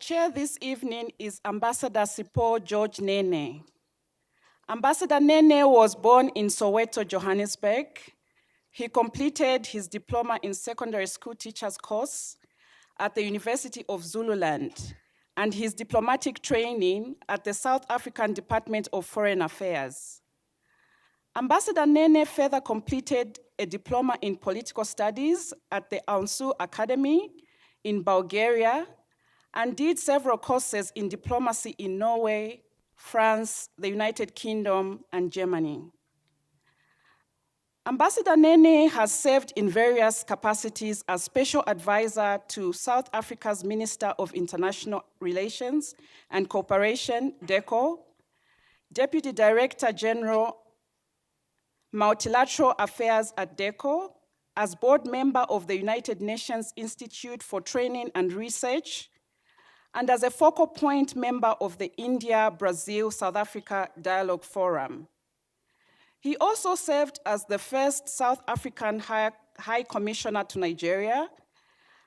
Chair this evening is Ambassador Sipho George Nene. Ambassador Nene was born in Soweto, Johannesburg. He completed his diploma in secondary school teachers course at the University of Zululand and his diplomatic training at the South African Department of Foreign Affairs. Ambassador Nene further completed a diploma in political studies at the AUNSU Academy in Bulgaria and did several courses in diplomacy in Norway, France, the United Kingdom, and Germany. Ambassador Nene has served in various capacities as Special Advisor to South Africa's Minister of International Relations and Cooperation, DECO, Deputy Director General, Multilateral Affairs at DECO, as board member of the United Nations Institute for Training and Research, and as a focal point member of the India, Brazil, South Africa Dialogue Forum. He also served as the first South African High Commissioner to Nigeria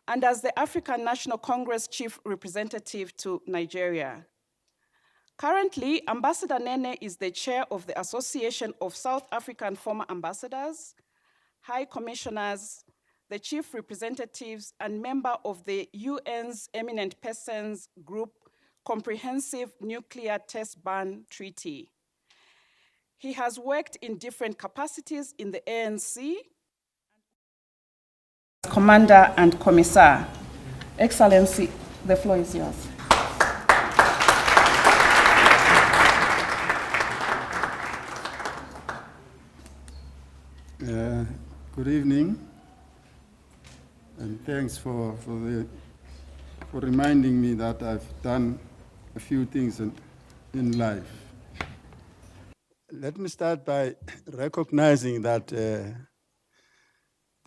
and as the African National Congress Chief Representative to Nigeria. Currently, Ambassador Nene is the chair of the Association of South African Former Ambassadors, High Commissioners, the Chief Representatives, and member of the UN's Eminent Persons Group Comprehensive Nuclear Test Ban Treaty. He has worked in different capacities in the ANC, Commander and Commissar. Excellency, the floor is yours. Good evening, and thanks for reminding me that I've done a few things in life. Let me start by recognizing that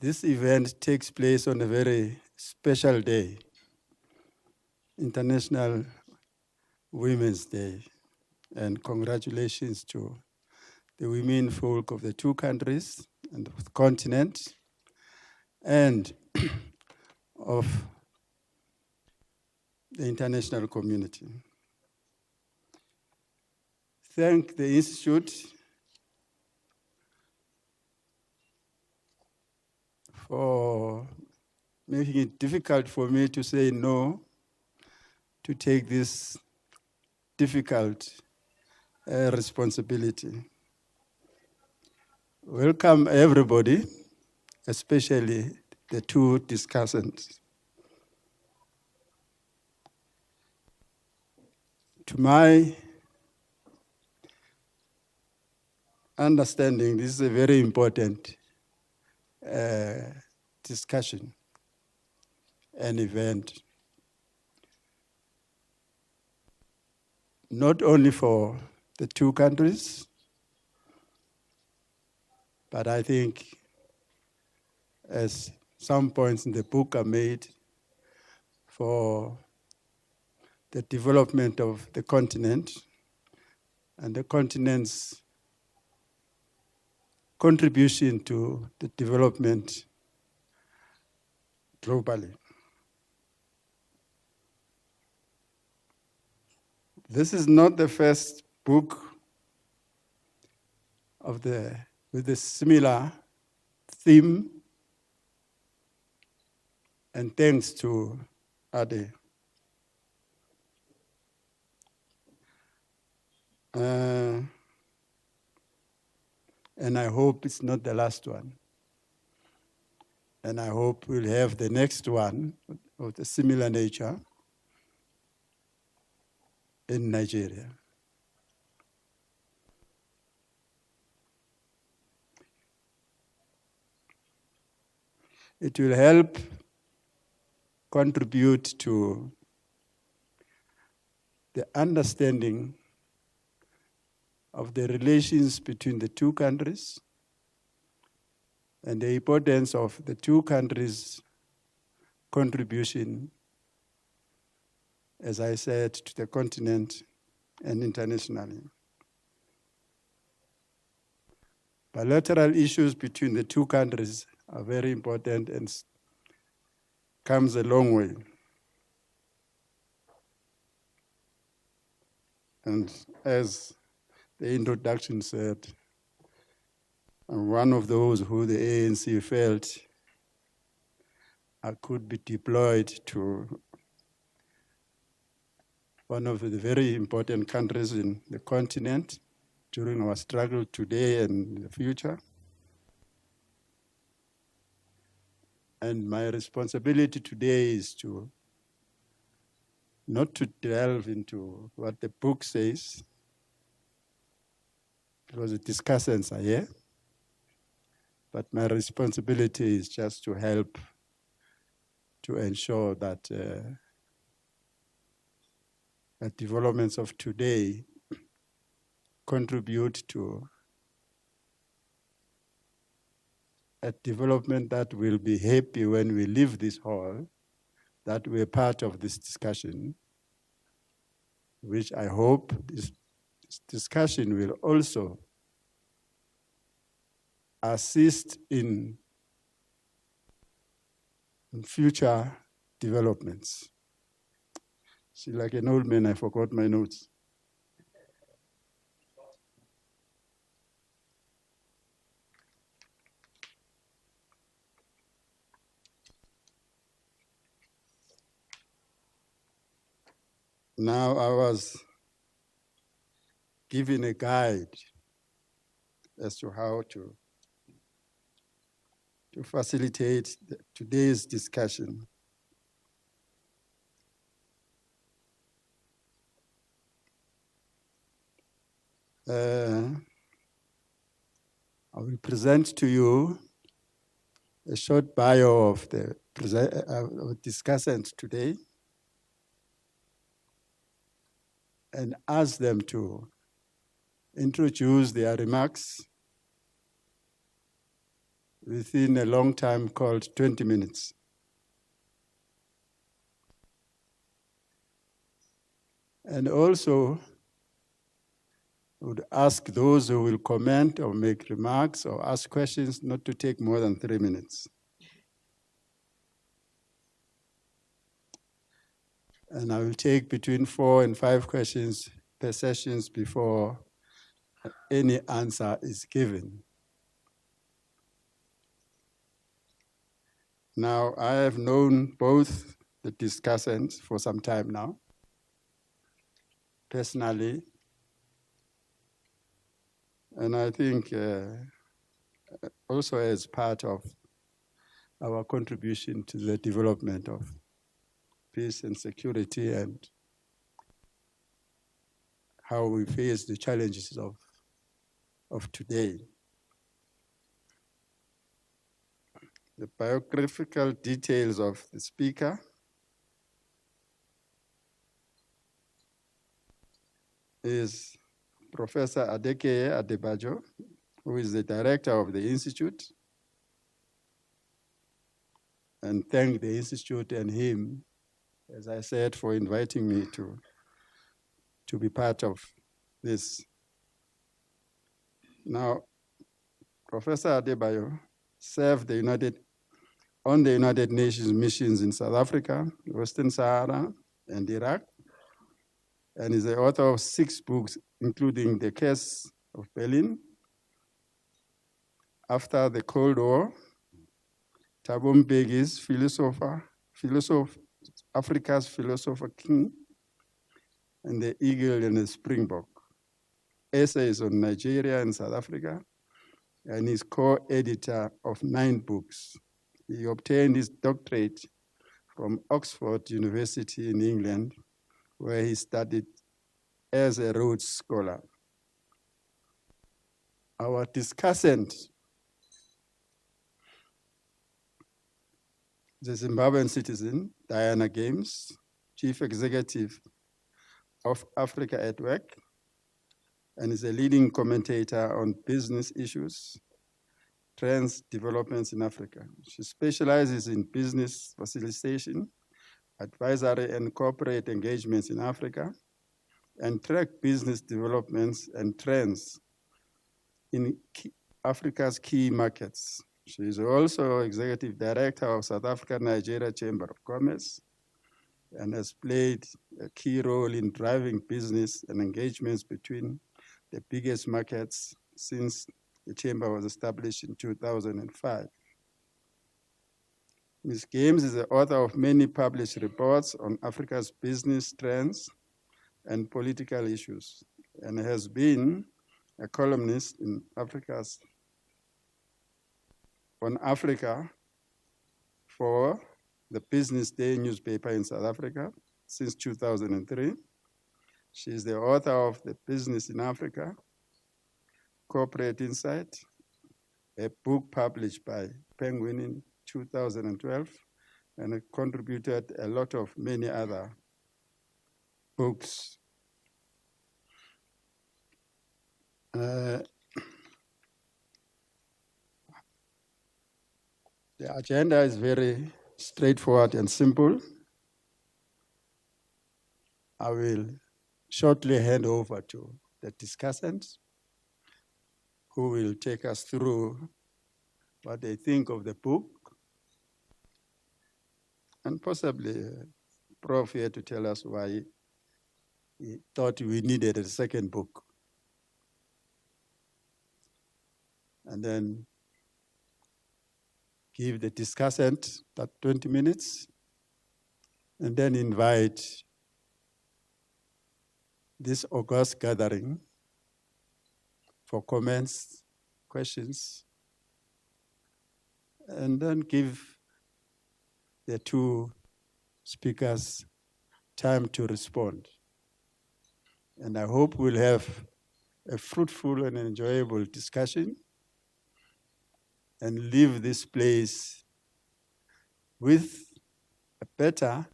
this event takes place on a very special day, International Women's Day, and congratulations to the women folk of the two countries and of the continent and of the international community. Thank the Institute for making it difficult for me to say no to take this difficult responsibility. Welcome everybody, especially the two discussants. To my understanding, this is a very important discussion and event, not only for the two countries, but I think, as some points in the book are made, for the development of the continent and the continent's contribution to the development globally. This is not the first book with a similar theme, and thanks to Ade. And I hope it's not the last one. And I hope we'll have the next one of the similar nature in Nigeria. It will help contribute to the understanding of the relations between the two countries and the importance of the two countries' contribution, as I said, to the continent and internationally. Bilateral issues between the two countries are very important and comes a long way. And as the introduction said, I'm one of those who the ANC felt I could be deployed to one of the very important countries in the continent during our struggle today and in the future. And my responsibility today is to not to delve into what the book says, because the discussants are here, but my responsibility is just to help to ensure that the developments of today contribute to a development that will be happy when we leave this hall, that we're part of this discussion, which I hope this discussion will also assist in future developments. See, like an old man, I forgot my notes. Now I was given a guide as to how to facilitate today's discussion. I will present to you a short bio of the discussant today and ask them to introduce their remarks within a long time called 20 minutes. And also would ask those who will comment or make remarks or ask questions not to take more than 3 minutes. And I will take between 4 and 5 questions per sessions before any answer is given. Now, I have known both the discussants for some time now, personally, and I think also as part of our contribution to the development of peace and security and how we face the challenges of today. The biographical details of the speaker is Professor Adekeye Adebajo, who is the director of the Institute, and thank the Institute and him, as I said, for inviting me to be part of this. Now, Professor Adebayo served on the United Nations missions in South Africa, Western Sahara, and Iraq, and is the author of 6 books, including The Case of Berlin, After the Cold War, Thabo Mbeki's Africa's Philosopher King, and The Eagle and the Springbok, essays on Nigeria and South Africa, and is co-editor of 9 books. He obtained his doctorate from Oxford University in England, where he studied as a Rhodes Scholar. Our discussant, the Zimbabwean citizen, Diana Games, Chief Executive of Africa at Work, and is a leading commentator on business issues, trends, developments in Africa. She specializes in business facilitation, advisory and corporate engagements in Africa, and track business developments and trends in Africa's key markets. She is also executive director of South Africa-Nigeria Chamber of Commerce, and has played a key role in driving business and engagements between the biggest markets since the Chamber was established in 2005. Ms. Games is the author of many published reports on Africa's business trends and political issues, and has been a columnist on Africa for the Business Day newspaper in South Africa since 2003. She is the author of The Business in Africa, Corporate Insight, a book published by Penguin in 2012, and contributed a lot of many other books. The agenda is very straightforward and simple. I will shortly hand over to the discussants, who will take us through what they think of the book, and possibly Prof here to tell us why he thought we needed a second book. And then give the discussant that 20 minutes, and then invite this august gathering for comments, questions, and then give the two speakers time to respond. And I hope we'll have a fruitful and enjoyable discussion and leave this place with a better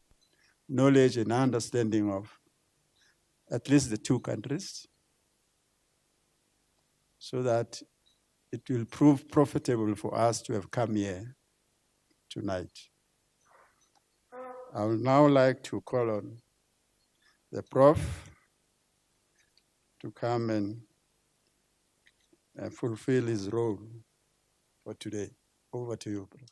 knowledge and understanding of at least the two countries, so that it will prove profitable for us to have come here tonight. I would now like to call on the Prof to come and fulfill his role for today. Over to you, Prof.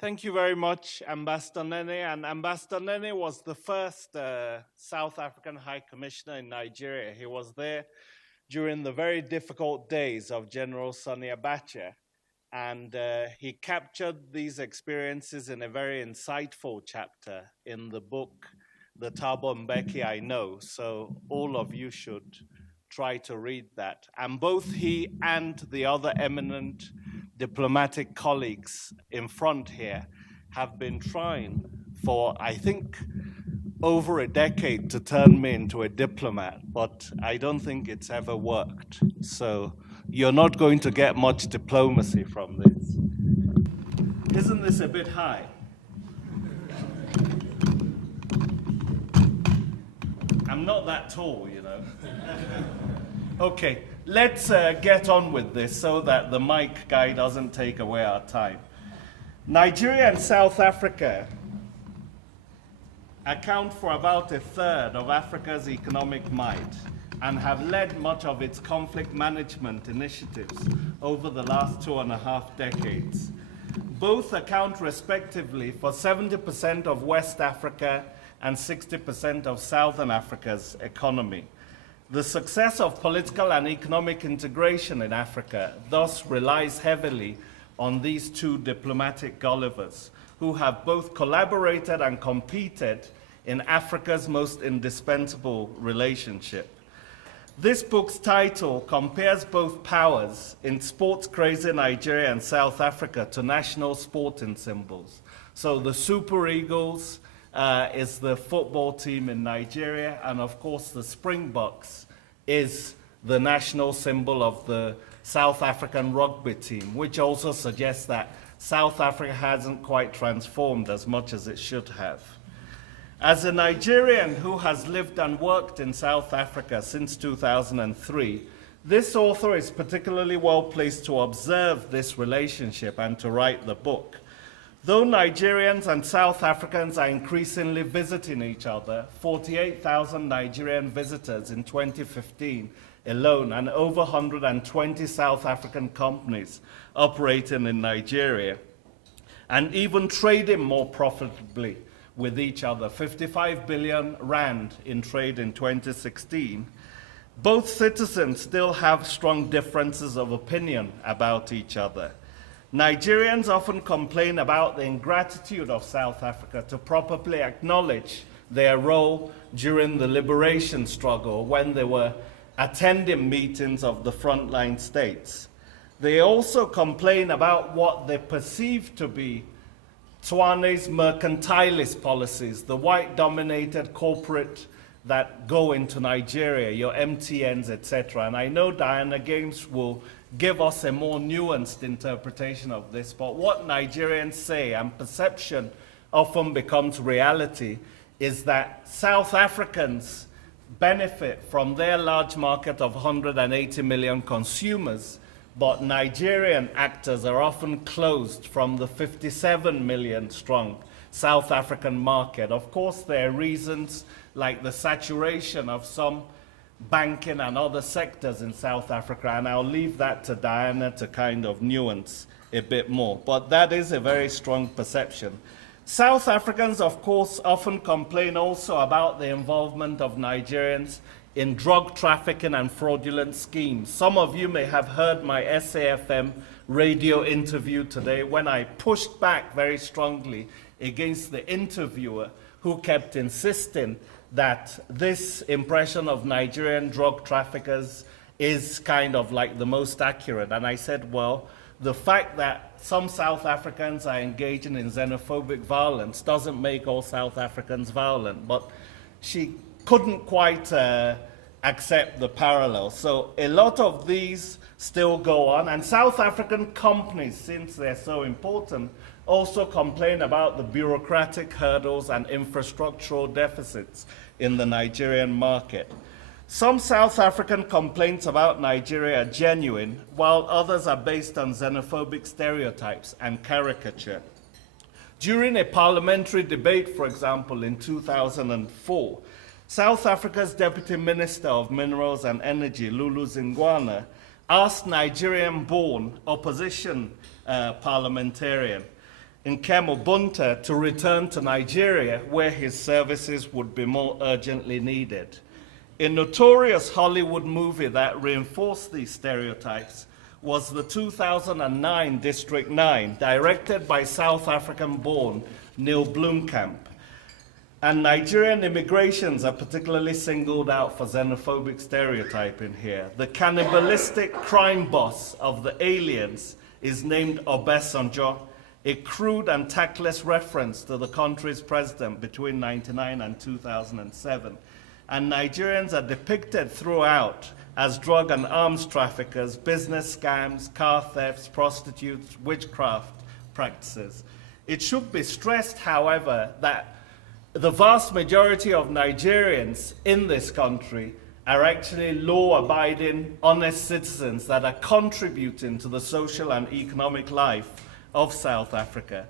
Thank you very much, Ambassador Nene. And Ambassador Nene was the first South African High Commissioner in Nigeria. He was there during the very difficult days of General Sani Abacha. And he captured these experiences in a very insightful chapter in the book, The Thabo Mbeki I Know. So all of you should try to read that. And both he and the other eminent diplomatic colleagues in front here have been trying for, I think, over a decade to turn me into a diplomat, but I don't think it's ever worked. So you're not going to get much diplomacy from this. Isn't this a bit high? I'm not that tall, you know. Okay, let's get on with this so that the mic guy doesn't take away our time. Nigeria and South Africa account for about a third of Africa's economic might and have led much of its conflict management initiatives over the last 2.5 decades. Both account respectively for 70% of West Africa and 60% of Southern Africa's economy. The success of political and economic integration in Africa thus relies heavily on these two diplomatic Gullivers, who have both collaborated and competed in Africa's most indispensable relationship. This book's title compares both powers in sports-crazy Nigeria and South Africa to national sporting symbols. So the Super Eagles is the football team in Nigeria, and of course the Springboks is the national symbol of the South African rugby team, which also suggests that South Africa hasn't quite transformed as much as it should have. As a Nigerian who has lived and worked in South Africa since 2003, this author is particularly well placed to observe this relationship and to write the book. Though Nigerians and South Africans are increasingly visiting each other, 48,000 Nigerian visitors in 2015 alone, and over 120 South African companies operating in Nigeria, and even trading more profitably with each other, 55 billion rand in trade in 2016, both citizens still have strong differences of opinion about each other. Nigerians often complain about the ingratitude of South Africa to properly acknowledge their role during the liberation struggle when they were attending meetings of the frontline states. They also complain about what they perceive to be Tshwane's mercantilist policies, the white-dominated corporate that go into Nigeria, your MTNs, etc. And I know Diana Games will give us a more nuanced interpretation of this, but what Nigerians say and perception often becomes reality is that South Africans benefit from their large market of 180 million consumers, but Nigerian actors are often closed from the 57 million strong South African market. Of course, there are reasons like the saturation of some banking and other sectors in South Africa, and I'll leave that to Diana to kind of nuance a bit more. But that is a very strong perception. South Africans, of course, often complain also about the involvement of Nigerians in drug trafficking and fraudulent schemes. Some of you may have heard my SAFM radio interview today when I pushed back very strongly against the interviewer who kept insisting that this impression of Nigerian drug traffickers is kind of like the most accurate. And I said, well, the fact that some South Africans are engaging in xenophobic violence doesn't make all South Africans violent. But she couldn't quite accept the parallel. So a lot of these still go on. And South African companies, since they're so important, also complain about the bureaucratic hurdles and infrastructural deficits in the Nigerian market. Some South African complaints about Nigeria are genuine, while others are based on xenophobic stereotypes and caricature. During a parliamentary debate, for example, in 2004, South Africa's Deputy Minister of Minerals and Energy, Lulu Zingwana, asked Nigerian-born opposition parliamentarian Nkemo Bunta to return to Nigeria, where his services would be more urgently needed. A notorious Hollywood movie that reinforced these stereotypes was the 2009 District 9, directed by South African-born Neil Blomkamp. And Nigerian immigrations are particularly singled out for xenophobic stereotyping here. The cannibalistic crime boss of the aliens is named Obasanjo, a crude and tactless reference to the country's president between 1999 and 2007. And Nigerians are depicted throughout as drug and arms traffickers, business scams, car thefts, prostitutes, witchcraft practices. It should be stressed, however, that the vast majority of Nigerians in this country are actually law-abiding, honest citizens that are contributing to the social and economic life of South Africa.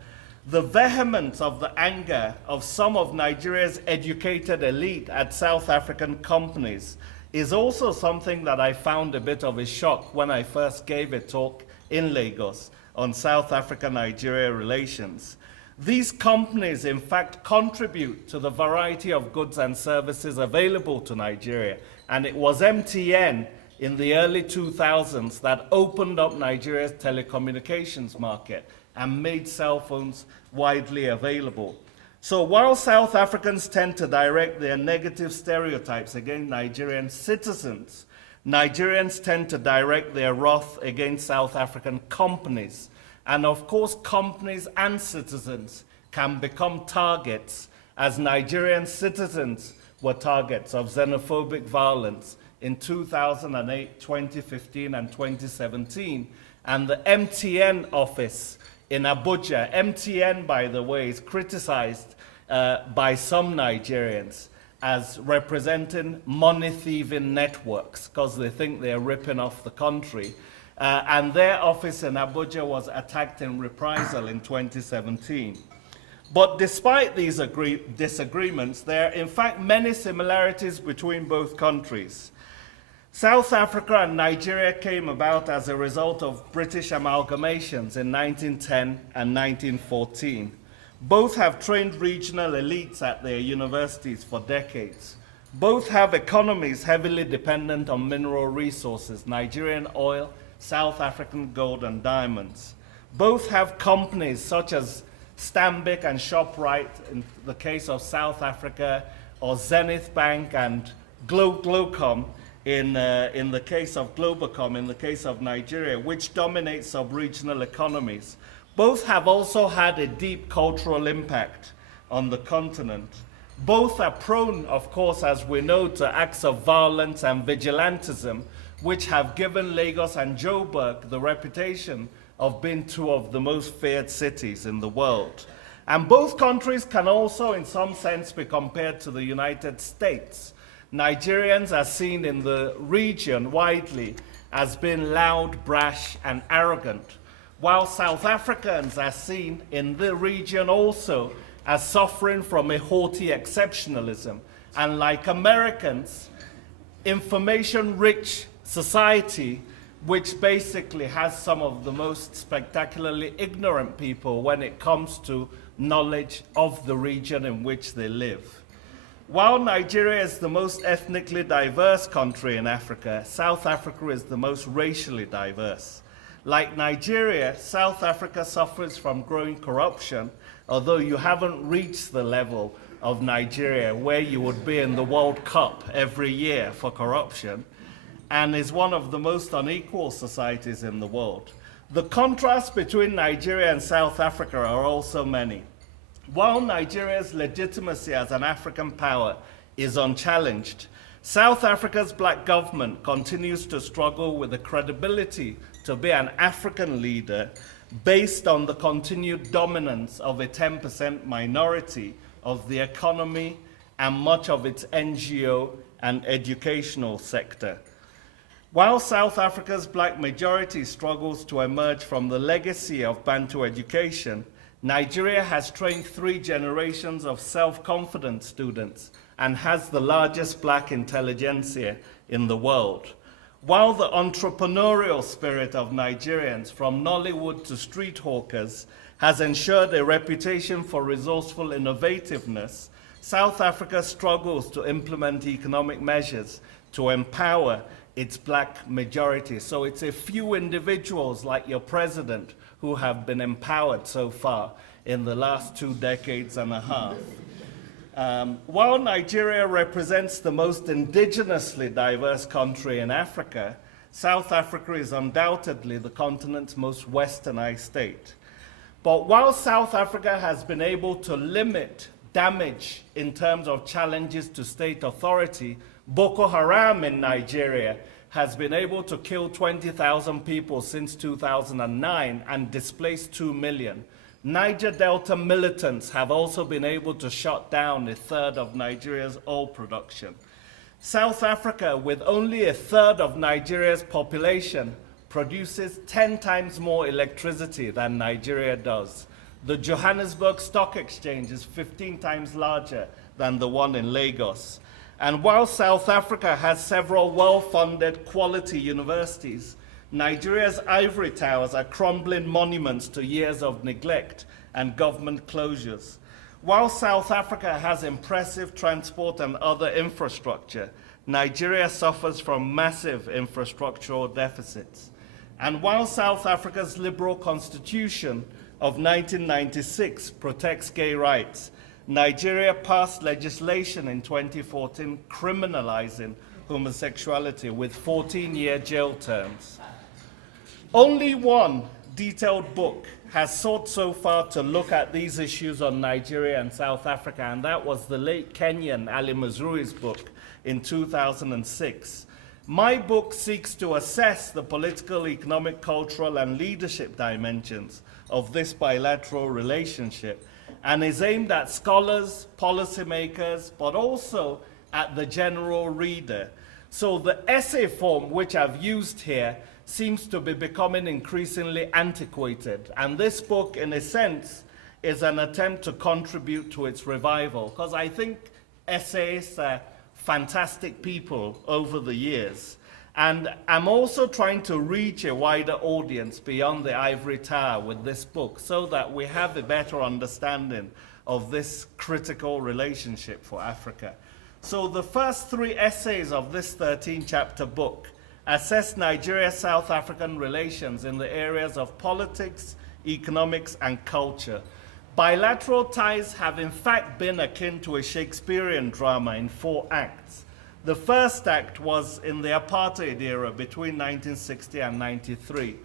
The vehemence of the anger of some of Nigeria's educated elite at South African companies is also something that I found a bit of a shock when I first gave a talk in Lagos on South Africa-Nigeria relations. These companies, in fact, contribute to the variety of goods and services available to Nigeria. And it was MTN in the early 2000s that opened up Nigeria's telecommunications market and made cell phones widely available. So while South Africans tend to direct their negative stereotypes against Nigerian citizens, Nigerians tend to direct their wrath against South African companies. And of course, companies and citizens can become targets, as Nigerian citizens were targets of xenophobic violence in 2008, 2015, and 2017. And the MTN office in Abuja, MTN, by the way, is criticized by some Nigerians as representing money-thieving networks because they think they're ripping off the country. and their office in Abuja was attacked in reprisal in 2017. But despite these disagreements, there are in fact many similarities between both countries. South Africa and Nigeria came about as a result of British amalgamations in 1910 and 1914. Both have trained regional elites at their universities for decades. Both have economies heavily dependent on mineral resources, Nigerian oil, South African gold and diamonds. Both have companies such as Stanbic and ShopRite in the case of South Africa, or Zenith Bank and Globacom in the case of Globacom, in the case of Nigeria, which dominate sub-regional economies. Both have also had a deep cultural impact on the continent. Both are prone, of course, as we know, to acts of violence and vigilantism, which have given Lagos and Joburg the reputation of being two of the most feared cities in the world. And both countries can also, in some sense, be compared to the United States. Nigerians are seen in the region widely as being loud, brash, and arrogant, while South Africans are seen in the region also as suffering from a haughty exceptionalism, and like Americans, information-rich society, which basically has some of the most spectacularly ignorant people when it comes to knowledge of the region in which they live. While Nigeria is the most ethnically diverse country in Africa, South Africa is the most racially diverse. Like Nigeria, South Africa suffers from growing corruption, although you haven't reached the level of Nigeria where you would be in the World Cup every year for corruption, and is one of the most unequal societies in the world. The contrasts between Nigeria and South Africa are also many. While Nigeria's legitimacy as an African power is unchallenged, South Africa's black government continues to struggle with the credibility to be an African leader based on the continued dominance of a 10% minority of the economy and much of its NGO and educational sector. While South Africa's black majority struggles to emerge from the legacy of Bantu education, Nigeria has trained 3 generations of self-confident students and has the largest black intelligentsia in the world. While the entrepreneurial spirit of Nigerians, from Nollywood to street hawkers, has ensured a reputation for resourceful innovativeness, South Africa struggles to implement economic measures to empower its black majority. So it's a few individuals like your president who have been empowered so far in the last 2 decades and a half. While Nigeria represents the most indigenously diverse country in Africa, South Africa is undoubtedly the continent's most westernized state. But while South Africa has been able to limit damage in terms of challenges to state authority, Boko Haram in Nigeria has been able to kill 20,000 people since 2009 and displace 2 million. Niger Delta militants have also been able to shut down 1/3 of Nigeria's oil production. South Africa, with only 1/3 of Nigeria's population, produces 10 times more electricity than Nigeria does. The Johannesburg Stock Exchange is 15 times larger than the one in Lagos. And while South Africa has several well-funded quality universities, Nigeria's ivory towers are crumbling monuments to years of neglect and government closures. While South Africa has impressive transport and other infrastructure, Nigeria suffers from massive infrastructural deficits. And while South Africa's liberal constitution of 1996 protects gay rights, Nigeria passed legislation in 2014 criminalizing homosexuality with 14-year jail terms. Only one detailed book has sought so far to look at these issues on Nigeria and South Africa, and that was the late Kenyan Ali Mazrui's book in 2006. My book seeks to assess the political, economic, cultural, and leadership dimensions of this bilateral relationship, and is aimed at scholars, policymakers, but also at the general reader, So the essay form which I've used here seems to be becoming increasingly antiquated. And this book, in a sense, is an attempt to contribute to its revival, because I think essayists are fantastic people over the years. And I'm also trying to reach a wider audience beyond the ivory tower with this book so that we have a better understanding of this critical relationship for Africa. So the first 3 essays of this 13-chapter book assess Nigeria-South African relations in the areas of politics, economics, and culture. Bilateral ties have in fact been akin to a Shakespearean drama in 4 acts. The first act was in the apartheid era between 1960 and 93.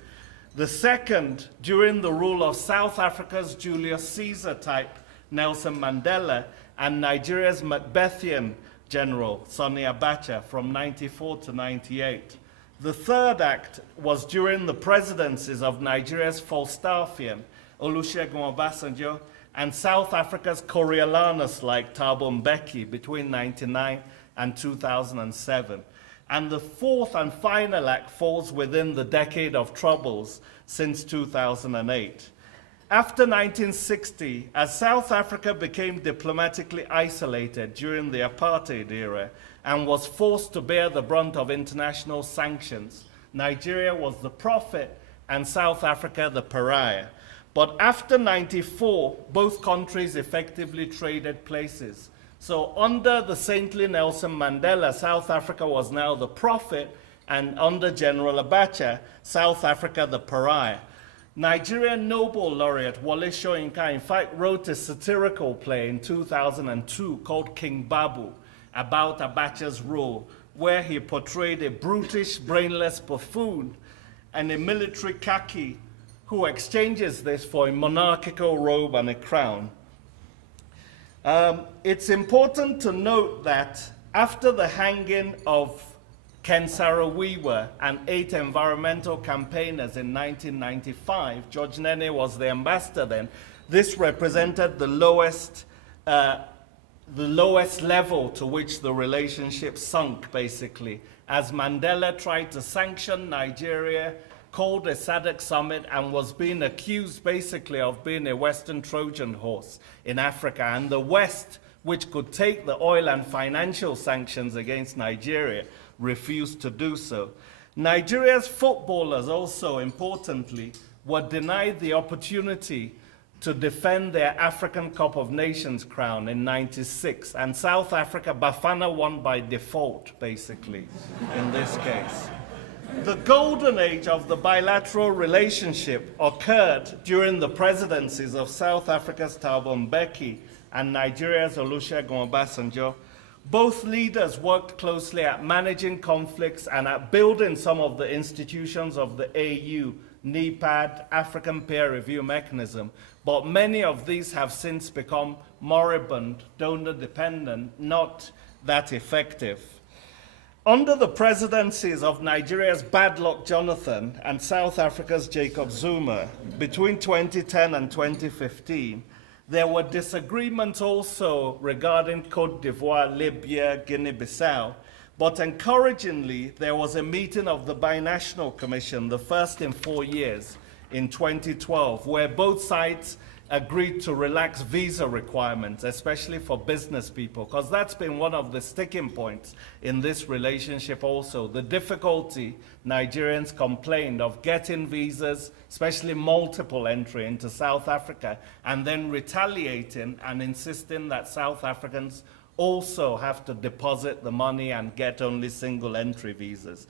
The second, during the rule of South Africa's Julius Caesar type Nelson Mandela and Nigeria's Macbethian general Sonny Abacha from 94 to 98. The third act was during the presidencies of Nigeria's Falstaffian Olusegun Obasanjo and South Africa's Coriolanus-like Thabo Mbeki between 1999 and 2007. And the fourth and final act falls within the decade of troubles since 2008. After 1960, as South Africa became diplomatically isolated during the apartheid era and was forced to bear the brunt of international sanctions, Nigeria was the prophet and South Africa the pariah. But after 94, both countries effectively traded places. So under the saintly Nelson Mandela, South Africa was now the prophet, and under General Abacha, South Africa the pariah. Nigerian Nobel laureate Wole Soyinka, in fact, wrote a satirical play in 2002 called King Babu about Abacha's rule, where he portrayed a brutish, brainless buffoon and a military khaki who exchanges this for a monarchical robe and a crown. It's important to note that after the hanging of Ken Saro-Wiwa and 8 environmental campaigners in 1995, George Nene was the ambassador then, this represented the lowest level to which the relationship sunk, basically, as Mandela tried to sanction Nigeria, called a SADC summit, and was being accused basically of being a Western Trojan horse in Africa. And the West, which could take the oil and financial sanctions against Nigeria, refused to do so. Nigeria's footballers also, importantly, were denied the opportunity to defend their African Cup of Nations crown in '96. And South Africa, Bafana won by default, basically, in this case. The golden age of the bilateral relationship occurred during the presidencies of South Africa's Thabo Mbeki and Nigeria's Olusegun Obasanjo. Both leaders worked closely at managing conflicts and at building some of the institutions of the AU, NEPAD, African Peer Review Mechanism, but many of these have since become moribund, donor-dependent, not that effective. Under the presidencies of Nigeria's Badluck Jonathan and South Africa's Jacob Zuma between 2010 and 2015, there were disagreements also regarding Côte d'Ivoire, Libya, Guinea-Bissau, but encouragingly, there was a meeting of the Binational Commission, the first in 4 years, in 2012, where both sides agreed to relax visa requirements, especially for business people, because that's been one of the sticking points in this relationship also. The difficulty Nigerians complained of getting visas, especially multiple entry into South Africa, and then retaliating and insisting that South Africans also have to deposit the money and get only single entry visas.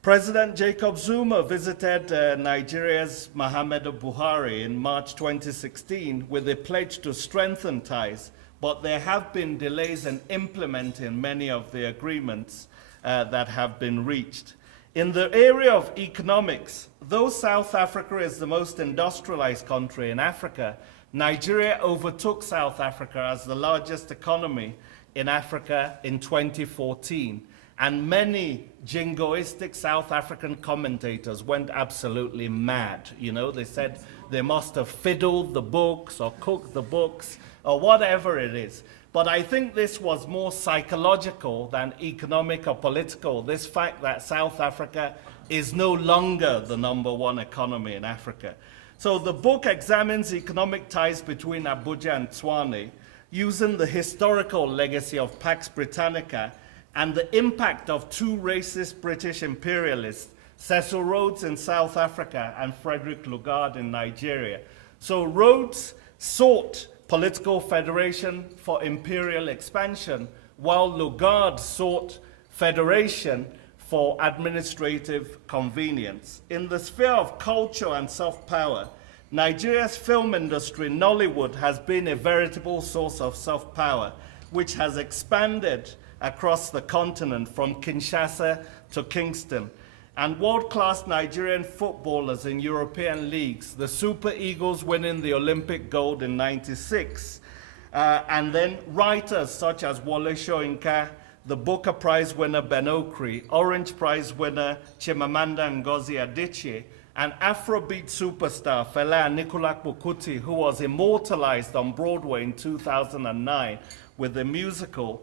President Jacob Zuma visited Nigeria's Muhammadu Buhari in March 2016 with a pledge to strengthen ties, but there have been delays in implementing many of the agreements that have been reached. In the area of economics, though South Africa is the most industrialized country in Africa, Nigeria overtook South Africa as the largest economy in Africa in 2014. And many jingoistic South African commentators went absolutely mad. You know, they said they must have fiddled the books or cooked the books or whatever it is. But I think this was more psychological than economic or political, this fact that South Africa is no longer the #1 economy in Africa. So the book examines economic ties between Abuja and Tshwane, using the historical legacy of Pax Britannica and the impact of two racist British imperialists, Cecil Rhodes in South Africa and Frederick Lugard in Nigeria. So Rhodes sought political federation for imperial expansion, while Lugard sought federation for administrative convenience. In the sphere of culture and soft power, Nigeria's film industry, Nollywood, has been a veritable source of soft power, which has expanded across the continent from Kinshasa to Kingston. And world-class Nigerian footballers in European leagues, the Super Eagles winning the Olympic gold in '96, and then writers such as Wole Soyinka, the Booker Prize winner Ben Okri, Orange Prize winner Chimamanda Ngozi Adichie, and Afrobeat superstar Fela Anikulapo Kuti, who was immortalized on Broadway in 2009 with the musical,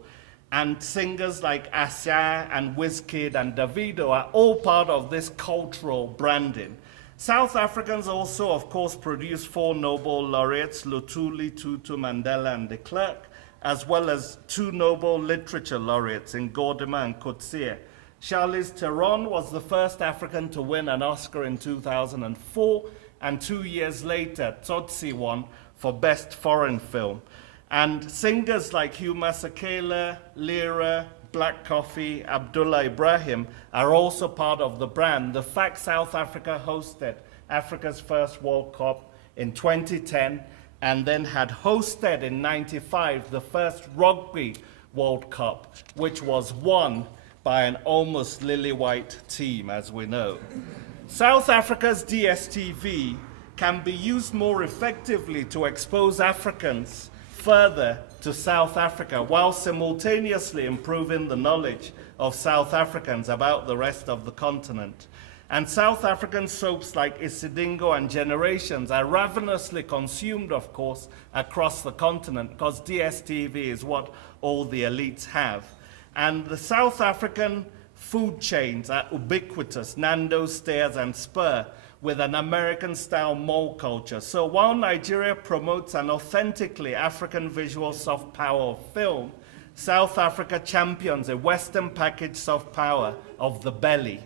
and singers like Asia and Wizkid and Davido are all part of this cultural branding. South Africans also, of course, produce 4 Nobel laureates, Luthuli, Tutu, Mandela, and de Klerk, as well as 2 Nobel literature laureates in Gordima and Coetzee. Charlize Theron was the first African to win an Oscar in 2004, and 2 years later, Tsotsi won for Best Foreign Film. And singers like Hugh Masekela, Lyra, Black Coffee, Abdullah Ibrahim are also part of the brand. The fact South Africa hosted Africa's first World Cup in 2010 and then had hosted in '95 the first Rugby World Cup, which was won by an almost lily-white team, as we know. South Africa's DSTV can be used more effectively to expose Africans further to South Africa, while simultaneously improving the knowledge of South Africans about the rest of the continent. And South African soaps like Isidingo and Generations are ravenously consumed, of course, across the continent, because DSTV is what all the elites have. And the South African food chains are ubiquitous, Nando's, Stairs, and Spur, with an American-style mall culture. So while Nigeria promotes an authentically African visual soft power of film, South Africa champions a Western packaged soft power of the belly.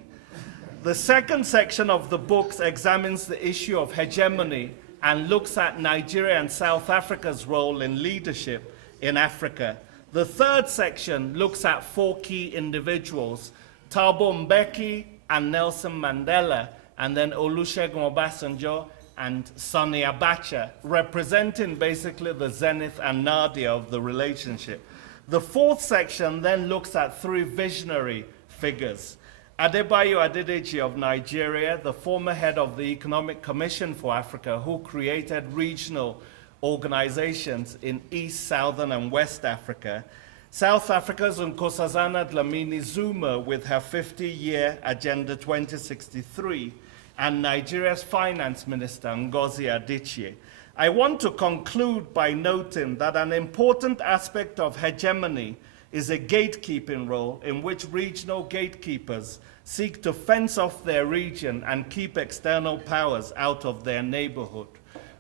The second section of the books examines the issue of hegemony and looks at Nigeria and South Africa's role in leadership in Africa. The third section looks at 4 key individuals, Thabo Mbeki and Nelson Mandela, and then Olusegun Obasanjo and Sani Abacha, representing basically the zenith and nadir of the relationship. The fourth section then looks at 3 visionary figures. Adebayo Adedeji of Nigeria, the former head of the Economic Commission for Africa, who created regional organizations in East, Southern, and West Africa. South Africa's Nkosazana Dlamini Zuma with her 50-year Agenda 2063, and Nigeria's Finance Minister Ngozi Adichie. I want to conclude by noting that an important aspect of hegemony is a gatekeeping role in which regional gatekeepers seek to fence off their region and keep external powers out of their neighborhood.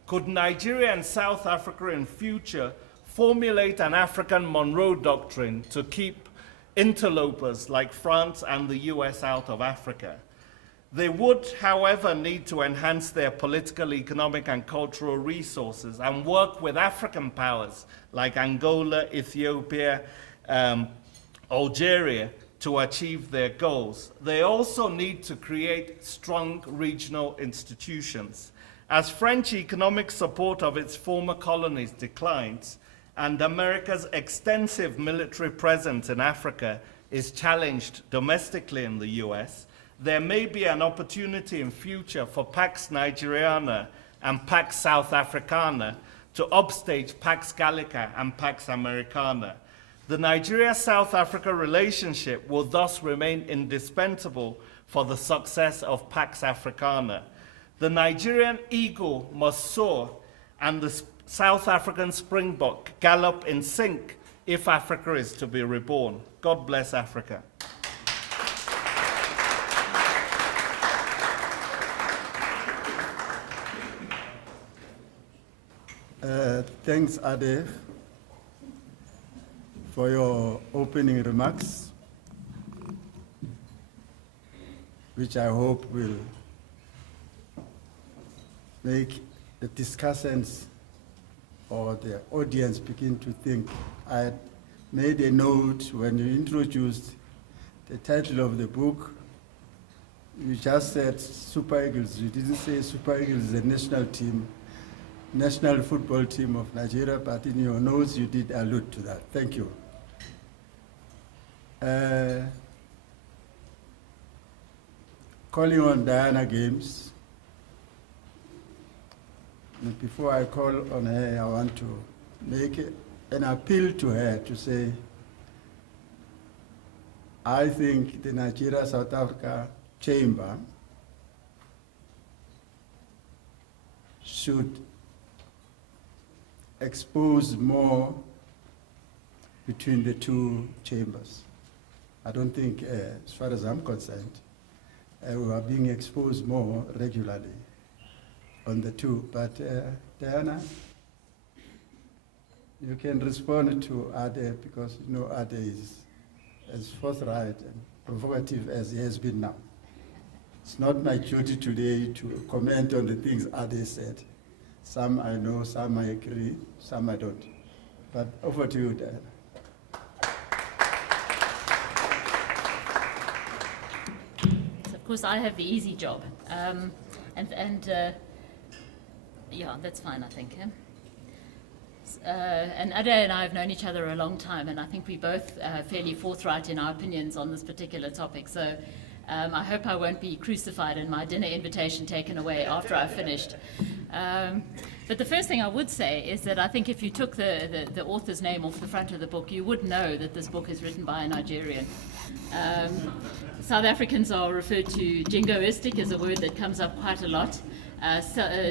Could Nigeria and South Africa in future formulate an African Monroe Doctrine to keep interlopers like France and the US out of Africa? They would, however, need to enhance their political, economic, and cultural resources and work with African powers like Angola, Ethiopia, Algeria to achieve their goals. They also need to create strong regional institutions. As French economic support of its former colonies declines, and America's extensive military presence in Africa is challenged domestically in the US, there may be an opportunity in future for Pax Nigeriana and Pax South Africana to upstage Pax Gallica and Pax Americana. The Nigeria-South Africa relationship will thus remain indispensable for the success of Pax Africana. The Nigerian eagle must soar and the South African Springbok gallop in sync if Africa is to be reborn. God bless Africa. Thanks, Ade, for your opening remarks, which I hope will make the discussants or the audience begin to think. I made a note when you introduced the title of the book. You just said Super Eagles. You didn't say Super Eagles is a national team, national football team of Nigeria, but in your notes you did allude to that. Thank you. Calling on Diana Games. And before I call on her, I want to make an appeal to her to say, I think the Nigeria-South Africa Chamber should expose more between the two chambers. I don't think, as far as I'm concerned, we are being exposed more regularly on the two. But Diana, you can respond to Ade, because you know Ade is as forthright and provocative as he has been now. It's not my duty today to comment on the things Ade said. Some I know, some I agree, some I don't. But over to you, Diana. Of course, I have the easy job. Yeah, that's fine, I think. And Ade and I have known each other a long time, and I think we're both fairly forthright in our opinions on this particular topic. So I hope I won't be crucified and my dinner invitation taken away after I've finished. But the first thing I would say is that I think if you took the author's name off the front of the book, you would know that this book is written by a Nigerian. South Africans are referred to, jingoistic is a word that comes up quite a lot.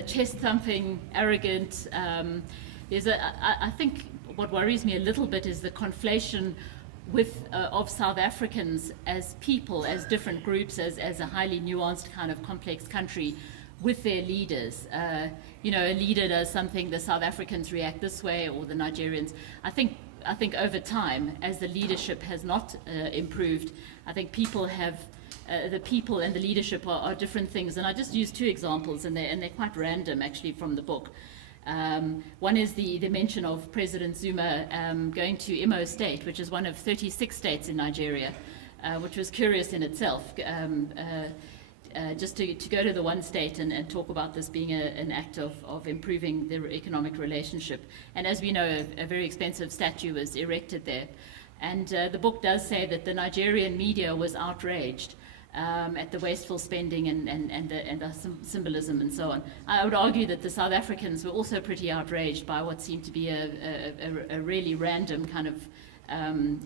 Chest-thumping, arrogant. I think what worries me a little bit is the conflation of South Africans as people, as different groups, as a highly nuanced kind of complex country with their leaders. A leader does something, the South Africans react this way, or the Nigerians. I think over time, as the leadership has not improved, I think people have, the people and the leadership are different things. And I just use two examples, and they're quite random actually from the book. One is the mention of President Zuma going to Imo State, which is one of 36 states in Nigeria, which was curious in itself. Just to go to the one state and talk about this being an act of improving the economic relationship. And as we know, a very expensive statue was erected there. And the book does say that the Nigerian media was outraged at the wasteful spending and the symbolism and so on. I would argue that the South Africans were also pretty outraged by what seemed to be a really random kind of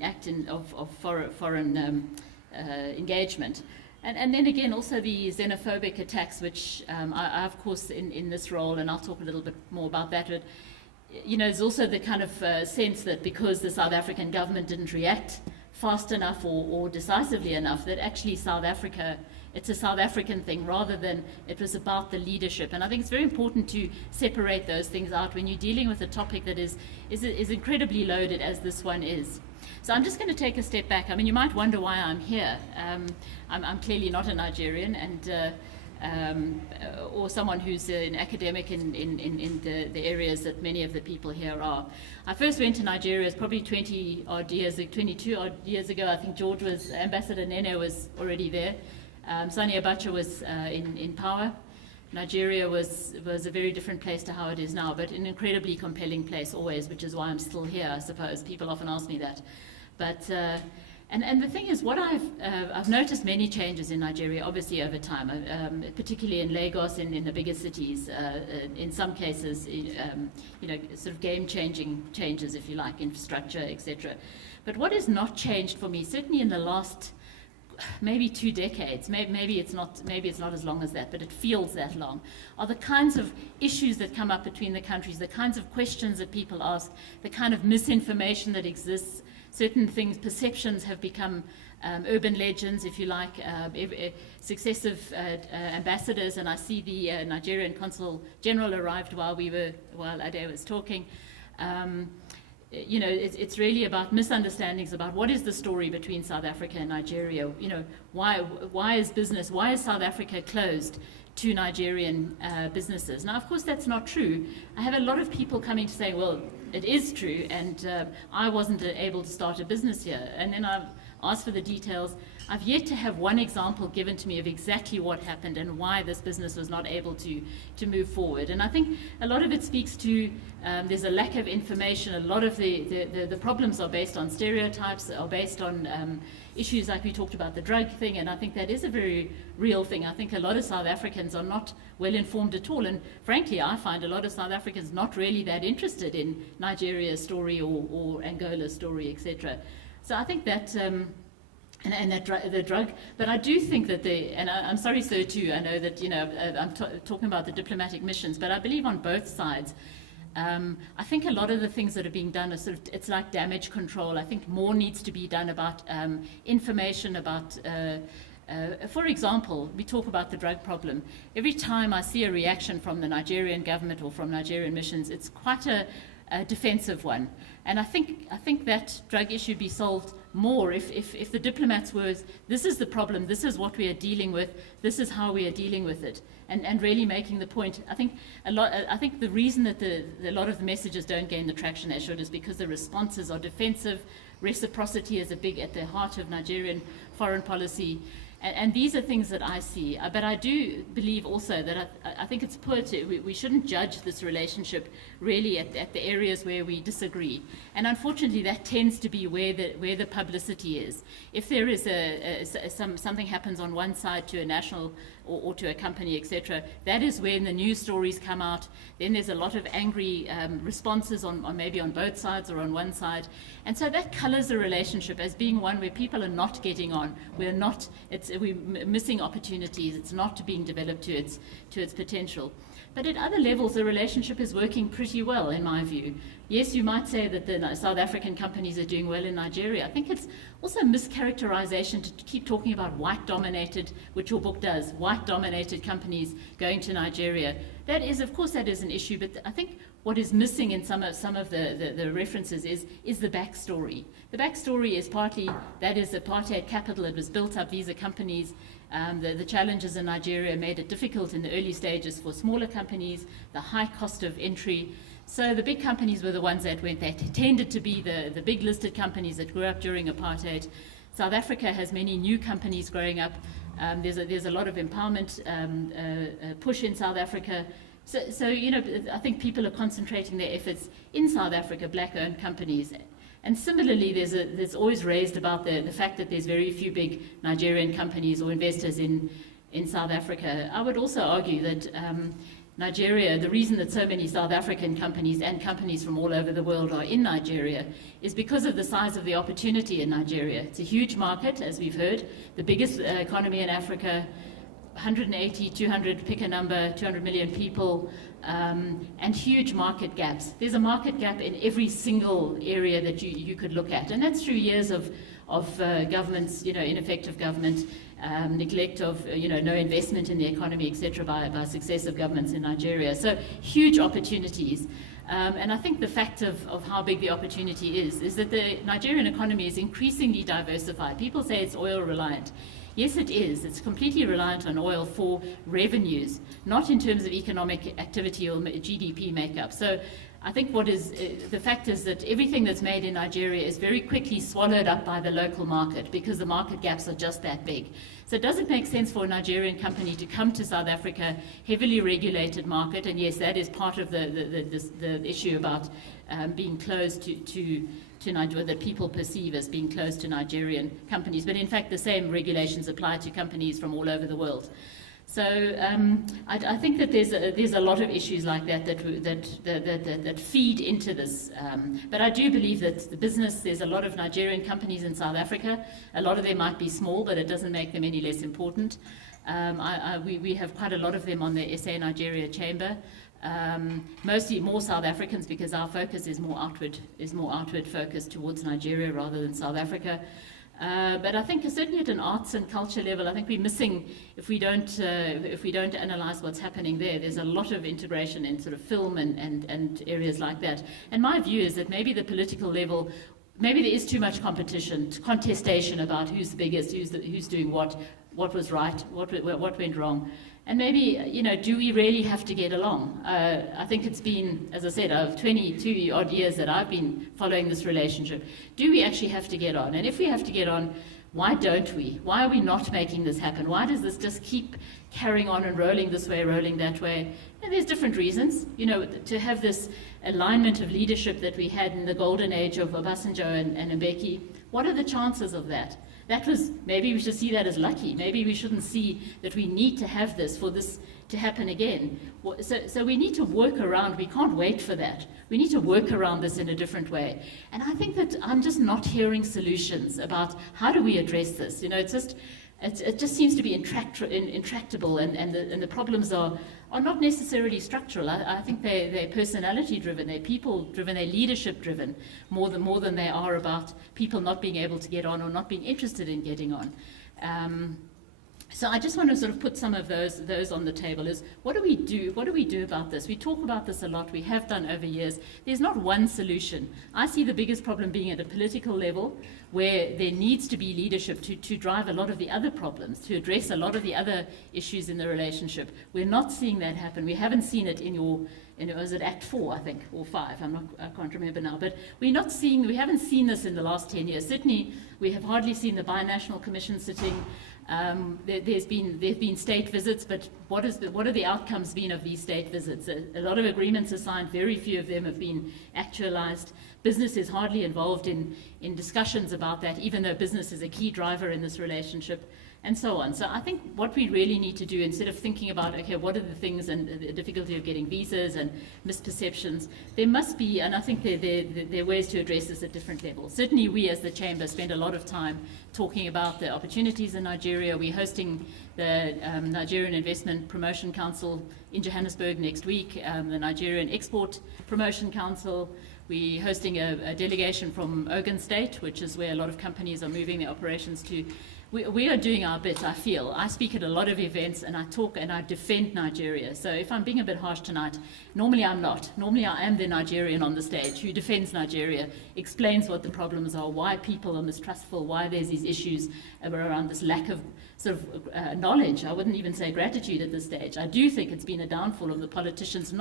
act of foreign engagement. And then again, also the xenophobic attacks, which I of course, in this role, and I'll talk a little bit more about that, but there's also the kind of sense that because the South African government didn't react fast enough or decisively enough, that actually South Africa, it's a South African thing rather than it was about the leadership. And I think it's very important to separate those things out when you're dealing with a topic that is incredibly loaded as this one is. So I'm just going to take a step back. I mean, you might wonder why I'm here. I'm clearly not a Nigerian, and or someone who's an academic in the areas that many of the people here are. I first went to Nigeria probably 22 odd years ago. I think Ambassador Nene was already there. Sani Abacha was in power. Nigeria was a very different place to how it is now, but an incredibly compelling place always, which is why I'm still here, I suppose. People often ask me that. But and the thing is, what I've noticed many changes in Nigeria, obviously over time, particularly in Lagos, in the bigger cities. In some cases, sort of game-changing changes, if you like, infrastructure, etc. But what has not changed for me, certainly in the last maybe 2 decades, maybe it's not as long as that, but it feels that long, are the kinds of issues that come up between the countries, the kinds of questions that people ask, the kind of misinformation that exists. Certain things, perceptions have become urban legends, if you like. Successive ambassadors, and I see the Nigerian Consul General arrived while Ade was talking. You know, it's really about misunderstandings about what is the story between South Africa and Nigeria. You know, why is South Africa closed to Nigerian businesses? Now, of course, that's not true. I have a lot of people coming to say, well, it is true, and I wasn't able to start a business here. And then I've asked for the details. I've yet to have one example given to me of exactly what happened and why this business was not able to move forward. And I think a lot of it speaks to there's a lack of information. A lot of the problems are based on stereotypes, are based on issues like we talked about, the drug thing, and I think that is a very real thing. I think a lot of South Africans are not well informed at all, and frankly I find a lot of South Africans not really that interested in Nigeria's story or Angola's story, etc. So I think that the drug, but I do think that I'm sorry, sir, too, I know that, you know, I'm talking about the diplomatic missions, but I believe on both sides, I think a lot of the things that are being done are sort of, it's like damage control. I think more needs to be done about information about, for example, we talk about the drug problem. Every time I see a reaction from the Nigerian government or from Nigerian missions, it's quite a defensive one. And I think that drug issue should be solved more if the diplomats were, this is the problem, this is what we are dealing with, this is how we are dealing with it, and really making the point. I think the reason that a lot of the messages don't gain the traction they should is because the responses are defensive. Reciprocity is at the heart of Nigerian foreign policy. And these are things that I see. But I do believe also that I think it's poor we shouldn't judge this relationship really at the areas where we disagree. And unfortunately, that tends to be where the publicity is. If there is something happens on one side to a national or to a company, etc., that is when the news stories come out. Then there's a lot of angry responses on maybe on both sides or on one side. And so that colors the relationship as being one where people are not getting on. We're missing opportunities. It's not being developed to its potential. But at other levels, the relationship is working pretty well, in my view. Yes, you might say that the South African companies are doing well in Nigeria. I think it's also a mischaracterization to keep talking about white-dominated, which your book does, white-dominated companies going to Nigeria. That is, of course, that is an issue, but I think what is missing in some of the references is the backstory. The backstory is partly, that is apartheid capital. It was built up. These are companies. The challenges in Nigeria made it difficult in the early stages for smaller companies, the high cost of entry. So the big companies were the ones that went. They tended to be the big listed companies that grew up during apartheid. South Africa has many new companies growing up. There's a lot of empowerment push in South Africa. So you know, I think people are concentrating their efforts in South Africa, black-owned companies. And similarly, there's always raised about the fact that there's very few big Nigerian companies or investors in South Africa. I would also argue that Nigeria, the reason that so many South African companies and companies from all over the world are in Nigeria is because of the size of the opportunity in Nigeria. It's a huge market, as we've heard, the biggest economy in Africa, 180, 200, pick a number, 200 million people, and huge market gaps. There's a market gap in every single area that you could look at, and that's through years of governments, you know, ineffective government, neglect of, you know, no investment in the economy, etc., by successive governments in Nigeria. So huge opportunities. And I think the fact of how big the opportunity is that the Nigerian economy is increasingly diversified. People say it's oil reliant. Yes, it is. It's completely reliant on oil for revenues, not in terms of economic activity or GDP makeup. So I think the fact is that everything that's made in Nigeria is very quickly swallowed up by the local market because the market gaps are just that big. So does it make sense for a Nigerian company to come to South Africa, heavily regulated market? And yes, that is part of the issue about being closed to Nigeria, that people perceive as being closed to Nigerian companies. But in fact, the same regulations apply to companies from all over the world. So I think that there's a lot of issues like that feed into this. But I do believe that the business, there's a lot of Nigerian companies in South Africa. A lot of them might be small, but it doesn't make them any less important. We have quite a lot of them on the SA Nigeria Chamber. Mostly more South Africans, because our focus is more outward focused towards Nigeria rather than South Africa. But I think certainly at an arts and culture level, I think we're missing, if we don't analyse what's happening there. There's a lot of integration in sort of film and areas like that. And my view is that maybe the political level, maybe there is too much contestation about who's the biggest, who's doing what was right, what went wrong. And maybe, do we really have to get along? I think it's been, as I said, 22 odd years that I've been following this relationship. Do we actually have to get on? And if we have to get on, why don't we? Why are we not making this happen? Why does this just keep carrying on and rolling this way, rolling that way? And there's different reasons. To have this alignment of leadership that we had in the golden age of Obasanjo and Mbeki, what are the chances of that? Maybe we should see that as lucky. Maybe we shouldn't see that we need to have this for this to happen again. So we need to work around, we can't wait for that. We need to work around this in a different way. And I think that I'm just not hearing solutions about how do we address this. It just seems to be intractable, and the problems are not necessarily structural. I think they're personality-driven, they're people-driven, they're leadership-driven, more than they are about people not being able to get on or not being interested in getting on. So I just want to sort of put some of those on the table. Is what do we do? What do we do about this? We talk about this a lot. We have done over years. There's not one solution. I see the biggest problem being at a political level, where there needs to be leadership to drive a lot of the other problems, to address a lot of the other issues in the relationship. We're not seeing that happen. We haven't seen it was it Act 4, I think, or 5? I can't remember now. But we haven't seen this in the last 10 years. Certainly, we have hardly seen the Binational Commission sitting. There've been state visits, but what are the outcomes been of these state visits? A lot of agreements are signed, very few of them have been actualized. Business is hardly involved in discussions about that, even though business is a key driver in this relationship, and so on. So I think what we really need to do, instead of thinking about, okay, what are the things and the difficulty of getting visas and misperceptions, there must be, and I think there are ways to address this at different levels. Certainly we as the Chamber spend a lot of time talking about the opportunities in Nigeria. We're hosting the Nigerian Investment Promotion Council in Johannesburg next week, the Nigerian Export Promotion Council. We're hosting a delegation from Ogun State, which is where a lot of companies are moving their operations to. We are doing our bit, I feel. I speak at a lot of events and I talk and I defend Nigeria. So if I'm being a bit harsh tonight, normally I'm not. Normally I am the Nigerian on the stage who defends Nigeria, explains what the problems are, why people are mistrustful, why there's these issues around this lack of sort of knowledge. I wouldn't even say gratitude at this stage. I do think it's been a downfall of the politicians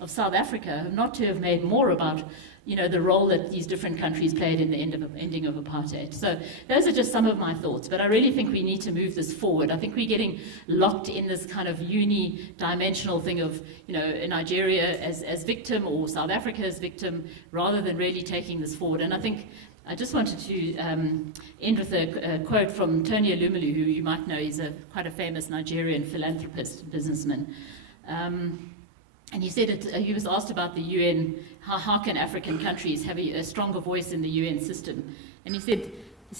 of South Africa, not to have made more about the role that these different countries played in the ending of apartheid. So those are just some of my thoughts, but I really think we need to move this forward. I think we're getting locked in this kind of uni-dimensional thing of, Nigeria as victim or South Africa as victim, rather than really taking this forward. And I think I just wanted to end with a quote from Tony Elumelu, who you might know. He's quite a famous Nigerian philanthropist, businessman. And he said he was asked about the UN, how can African countries have a stronger voice in the UN system? And he said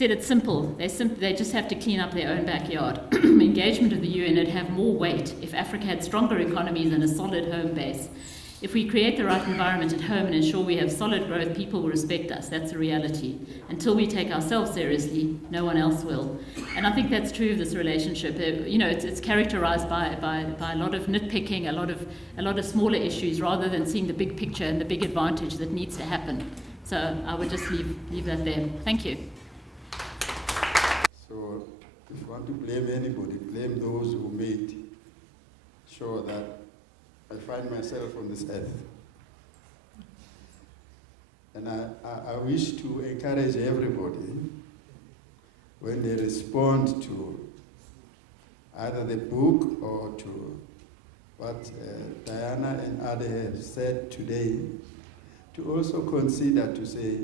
it's simple. They just have to clean up their own backyard. Engagement of the UN would have more weight if Africa had stronger economies and a solid home base. If we create the right environment at home and ensure we have solid growth, people will respect us. That's a reality. Until we take ourselves seriously, no one else will. And I think that's true of this relationship. It's characterized by a lot of nitpicking, a lot of smaller issues, rather than seeing the big picture and the big advantage that needs to happen. So I would just leave that there. Thank you. So if you want to blame anybody, blame those who made sure that I find myself on this earth. And I wish to encourage everybody, when they respond to either the book or to what Diana and others have said today, to also consider to say,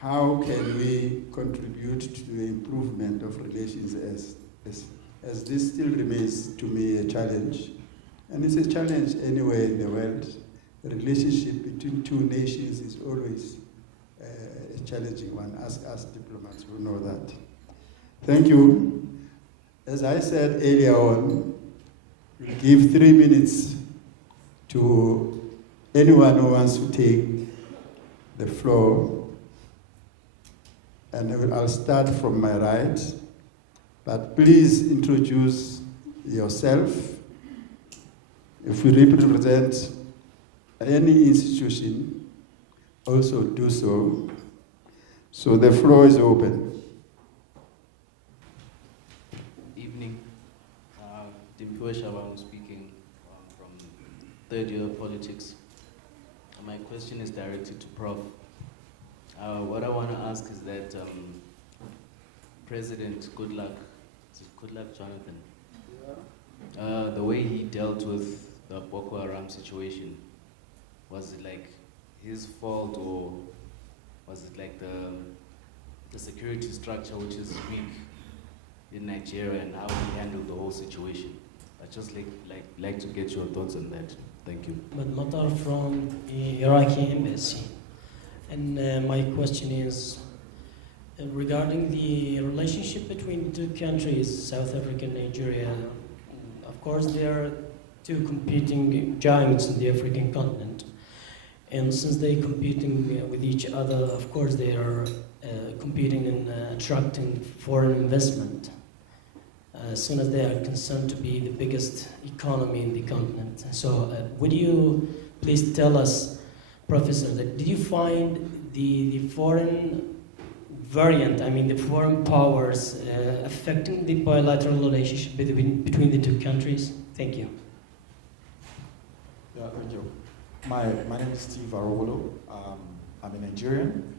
how can we contribute to the improvement of relations as this still remains to me a challenge. And it's a challenge anywhere in the world. The relationship between two nations is always a challenging one, as diplomats who know that. Thank you. As I said earlier on, we'll give 3 minutes to anyone who wants to take the floor. And I'll start from my right, but please introduce yourself. If you represent any institution, also do so. So the floor is open. Evening. Dimpiwe Shabang speaking from third year of politics. My question is directed to Prof. What I want to ask is that President Goodluck, is it Goodluck Jonathan? Yeah. The way he dealt with the Boko Haram situation, was it like his fault, or was it like the security structure which is weak in Nigeria, and how he handled the whole situation? I'd just like to get your thoughts on that. Thank you. Matar from the Iraqi embassy. And my question is regarding the relationship between the two countries, South Africa and Nigeria. Of course, there are two competing giants in the African continent. And since they're competing with each other, of course, they are competing in attracting foreign investment. As soon as they are concerned to be the biggest economy in the continent. So would you please tell us, Professor, that did you find the foreign variant, I mean the foreign powers affecting the bilateral relationship between the two countries? Thank you. Yeah, thank you. My name is Steve Arowolo. I'm a Nigerian,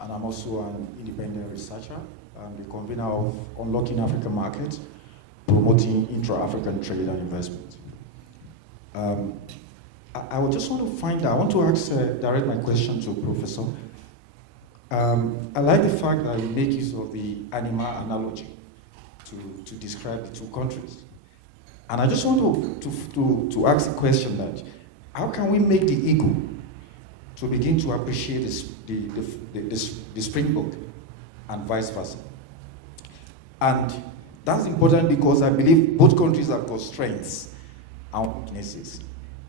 and I'm also an independent researcher. I'm the convener of Unlocking African Markets, promoting intra-African trade and investment. I would just want to find out, I want to direct my question to Professor. I like the fact that you make use of the animal analogy to describe the two countries. And I just want to ask the question that, how can we make the eagle to begin to appreciate the Springbok and vice versa? And that's important because I believe both countries have got strengths and weaknesses.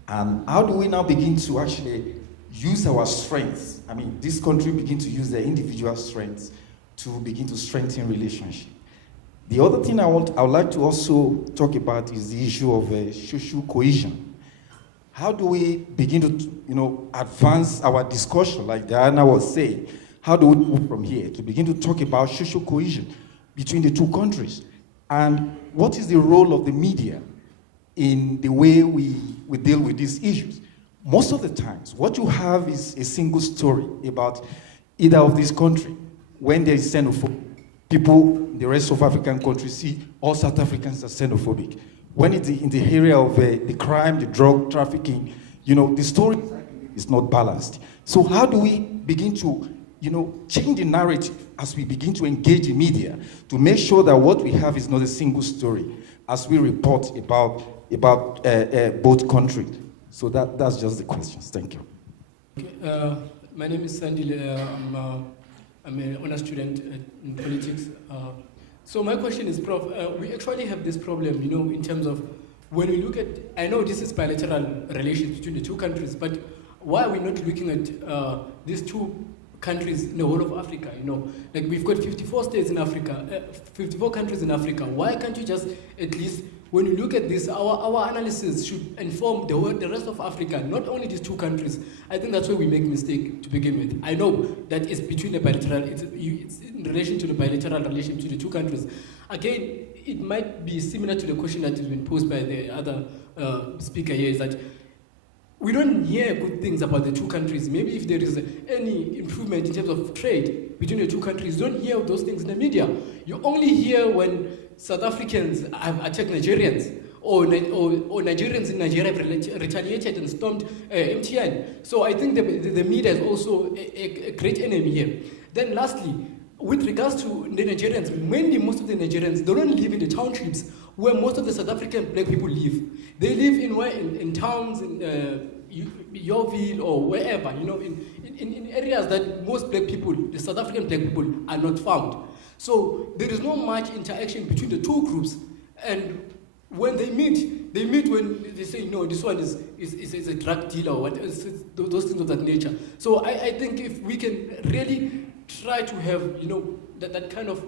And how do we now begin to actually use our strengths? I mean, this country begin to use their individual strengths to begin to strengthen relationship. The other thing I would like to also talk about is the issue of social cohesion. How do we begin to, advance our discussion, like Diana was saying? How do we move from here to begin to talk about social cohesion between the two countries? And what is the role of the media in the way we deal with these issues? Most of the times, what you have is a single story about either of these countries. When there is xenophobia, people in the rest of African countries see all South Africans as xenophobic. When it's in the area of the crime, the drug trafficking, the story is not balanced. So how do we begin to, change the narrative as we begin to engage the media to make sure that what we have is not a single story as we report about both countries? So that's just the questions. Thank you. Okay, my name is Sandy. I'm an honor student in politics. So my question is, Prof, we actually have this problem, in terms of when we look at, I know this is bilateral relations between the two countries, but why are we not looking at these two countries in the whole of Africa? Like we've got 54 states in Africa, 54 countries in Africa. Why can't you just at least, when you look at this, our analysis should inform the rest of Africa, not only these two countries. I think that's where we make mistake to begin with. I know that it's between the bilateral, it's in relation to the bilateral relation to the two countries. Again, it might be similar to the question that has been posed by the other speaker here, is that we don't hear good things about the two countries. Maybe if there is any improvement in terms of trade between the two countries, you don't hear those things in the media. You only hear when South Africans have attacked Nigerians, or Nigerians in Nigeria have retaliated and stormed MTN. So I think the media is also a great enemy here. Then lastly, with regards to the Nigerians, most of the Nigerians, they don't live in the townships where most of the South African black people live. They live in towns, in Yeoville or wherever, in areas that most black people, the South African black people, are not found. So there is not much interaction between the two groups. And when they meet when they say, no, this one is a drug dealer or what, those things of that nature. So I think if we can really try to have, that kind of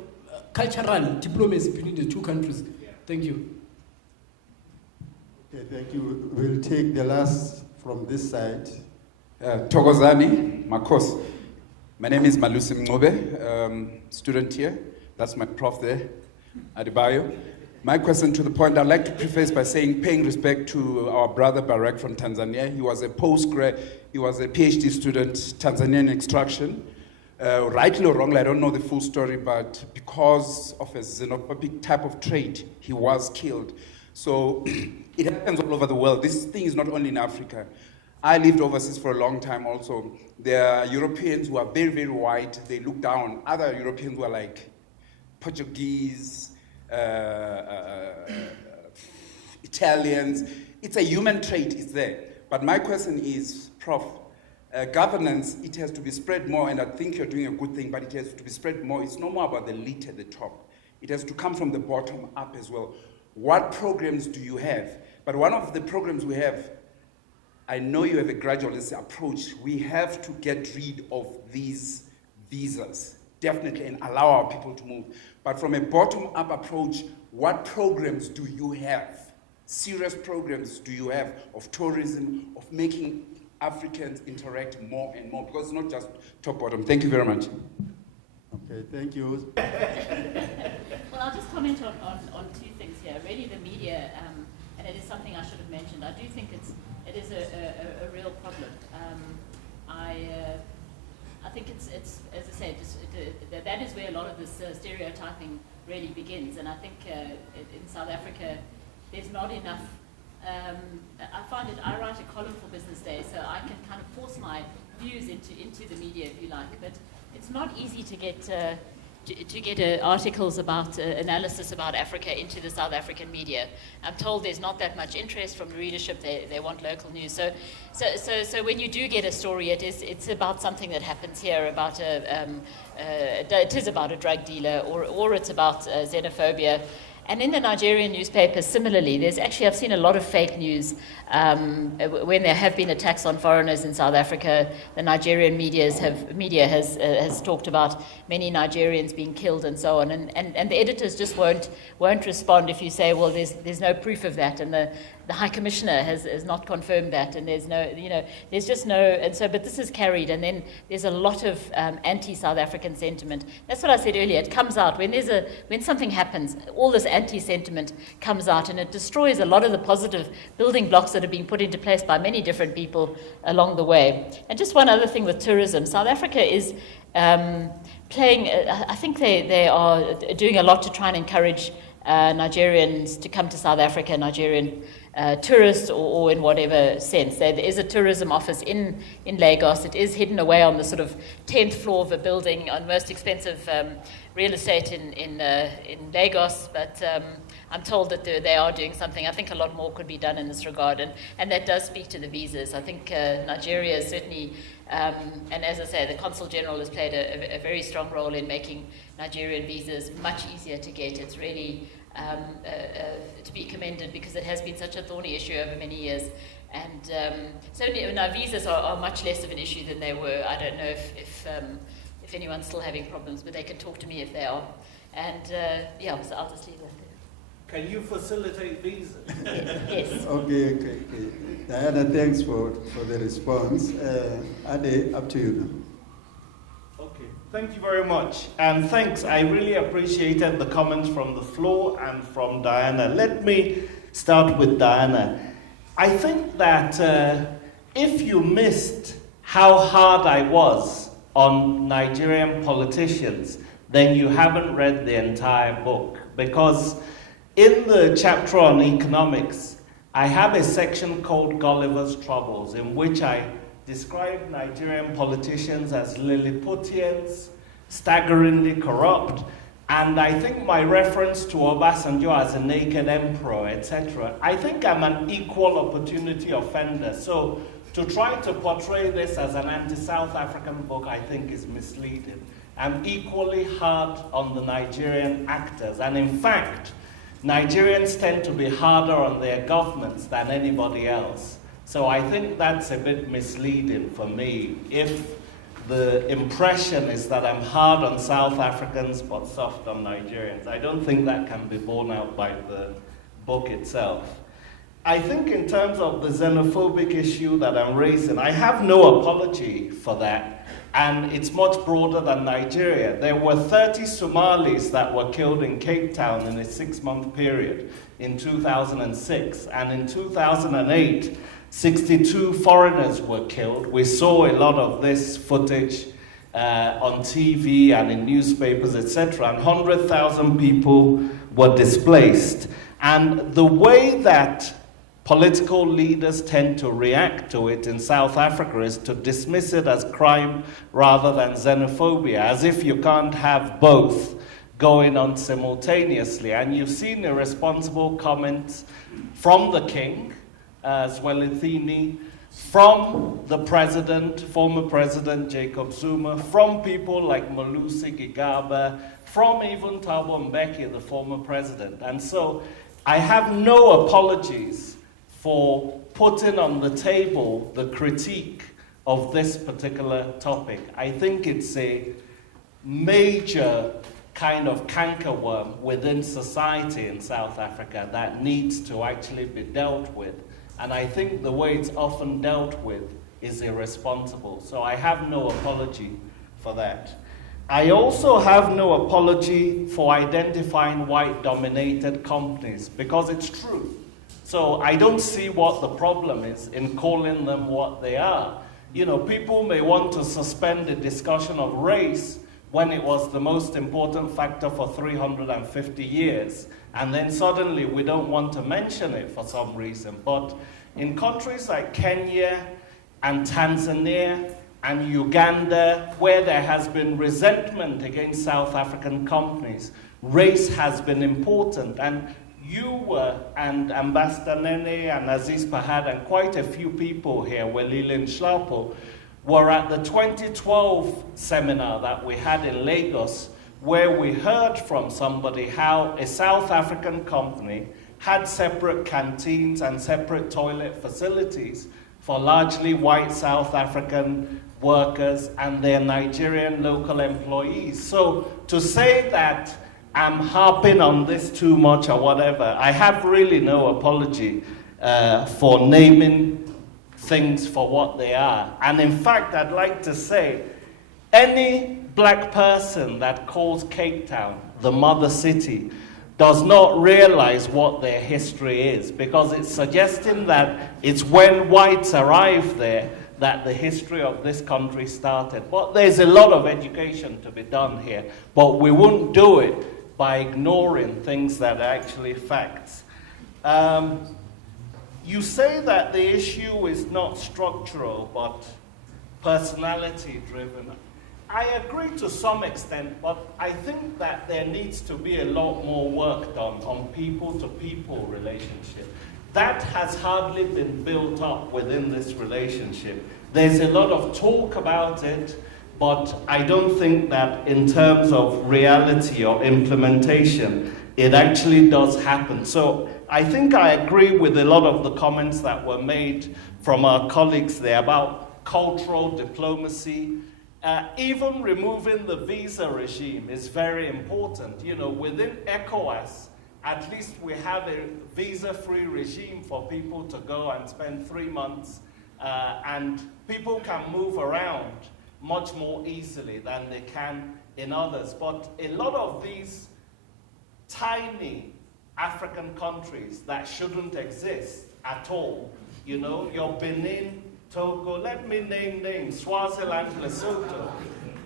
cultural diplomacy between the two countries. Thank you. Okay, thank you. We'll take the last from this side. Thokozani Makos. My name is Malusi Mngobe, student here. That's my prof there, Adebayo. My question to the point, I'd like to preface by saying, paying respect to our brother Barek from Tanzania. He was a he was a PhD student, Tanzanian extraction. Rightly or wrongly, I don't know the full story, but because of a xenophobic type of trait, he was killed. So it happens all over the world. This thing is not only in Africa. I lived overseas for a long time also. There are Europeans who are very, very white. They look down. Other Europeans who are like Portuguese, Italians. It's a human trait, it's there. But my question is, Prof, governance, it has to be spread more, and I think you're doing a good thing, but it has to be spread more. It's no more about the elite at the top. It has to come from the bottom up as well. What programs do you have? But one of the programs we have, I know you have a gradualist approach. We have to get rid of these visas, definitely, and allow our people to move. But from a bottom-up approach, what programs do you have? Serious programs do you have of tourism, of making Africans interact more and more? Because it's not just top-bottom. Thank you very much. Okay, thank you. Well, I'll just comment on two things here. Really, the media, and it is something I should have mentioned. I do think it is a real problem. I think it's as I said, that is where a lot of this stereotyping really begins. And I think in South Africa, there's not enough. I find it. I write a column for Business Day, so I can kind of force my views into the media, if you like. But it's not easy to get articles about analysis about Africa into the South African media. I'm told there's not that much interest from the readership. They want local news. So when you do get a story, it's about something that happens here, about it is about a drug dealer, or it's about xenophobia. And in the Nigerian newspapers, similarly, I've seen a lot of fake news when there have been attacks on foreigners in South Africa. The Nigerian media has talked about many Nigerians being killed and so on, and the editors just won't respond if you say, well, there's no proof of that, and the High Commissioner has not confirmed that, and there's just no, and so, but this is carried, and then there's a lot of anti-South African sentiment. That's what I said earlier. It comes out when something happens, all this anti-sentiment comes out, and it destroys a lot of the positive building blocks that have been put into place by many different people along the way. And just one other thing with tourism, South Africa is playing. I think they are doing a lot to try and encourage Nigerians to come to South Africa, Nigerian tourists, or in whatever sense. There is a tourism office in Lagos. It is hidden away on the sort of 10th floor of a building on most expensive real estate in Lagos, but I'm told that they are doing something. I think a lot more could be done in this regard, and that does speak to the visas. I think Nigeria is certainly, and as I say, the Consul General has played a very strong role in making Nigerian visas much easier to get. It's really to be commended, because it has been such a thorny issue over many years. And certainly now visas are much less of an issue than they were. I don't know if anyone's still having problems, but they can talk to me if they are. And so I'll just leave that there. Can you facilitate visas? Yes. Okay. Diana, thanks for the response. Ade, up to you now. Okay, thank you very much. And thanks, I really appreciated the comments from the floor and from Diana. Let me start with Diana. I think that if you missed how hard I was on Nigerian politicians, then you haven't read the entire book. Because in the chapter on economics, I have a section called Gulliver's Troubles, in which I describe Nigerian politicians as Lilliputians, staggeringly corrupt. And I think my reference to Obasanjo as a naked emperor, etc., I think I'm an equal opportunity offender. So to try to portray this as an anti-South African book, I think is misleading. I'm equally hard on the Nigerian actors. And in fact, Nigerians tend to be harder on their governments than anybody else. So I think that's a bit misleading for me if the impression is that I'm hard on South Africans but soft on Nigerians. I don't think that can be borne out by the book itself. I think in terms of the xenophobic issue that I'm raising, I have no apology for that, and it's much broader than Nigeria. There were 30 Somalis that were killed in Cape Town in a 6-month period in 2006, and in 2008, 62 foreigners were killed. We saw a lot of this footage on TV and in newspapers, etc., and 100,000 people were displaced. And the way that political leaders tend to react to it in South Africa is to dismiss it as crime rather than xenophobia, as if you can't have both going on simultaneously. And you've seen irresponsible comments from the king, Zwelithini, from the president, former President Jacob Zuma, from people like Malusi Gigaba, from even Thabo Mbeki, the former president. And so I have no apologies for putting on the table the critique of this particular topic. I think it's a major kind of cankerworm within society in South Africa that needs to actually be dealt with. And I think the way it's often dealt with is irresponsible. So I have no apology for that. I also have no apology for identifying white-dominated companies, because it's true. So I don't see what the problem is in calling them what they are. You know, people may want to suspend the discussion of race when it was the most important factor for 350 years, and then suddenly we don't want to mention it for some reason. But in countries like Kenya and Tanzania and Uganda, where there has been resentment against South African companies, race has been important. And you and Ambassador Nene and Aziz Pahad and quite a few people here, Welilin Shlapo, were at the 2012 seminar that we had in Lagos, where we heard from somebody how a South African company had separate canteens and separate toilet facilities for largely white South African workers and their Nigerian local employees. So to say that I'm harping on this too much or whatever, I have really no apology for naming things for what they are. And in fact, I'd like to say, any black person that calls Cape Town the mother city does not realize what their history is, because it's suggesting that it's when whites arrived there that the history of this country started. But there's a lot of education to be done here, but we won't do it by ignoring things that are actually facts. You say that the issue is not structural, but personality-driven. I agree to some extent, but I think that there needs to be a lot more work done on people-to-people relationship. That has hardly been built up within this relationship. There's a lot of talk about it, but I don't think that in terms of reality or implementation, it actually does happen. So I think I agree with a lot of the comments that were made from our colleagues there about cultural diplomacy. Even removing the visa regime is very important. You know, within ECOWAS, at least we have a visa-free regime for people to go and spend 3 months, and people can move around much more easily than they can in others. But a lot of these tiny African countries that shouldn't exist at all, you know, your Benin, Togo, let me name names, Swaziland, Lesotho.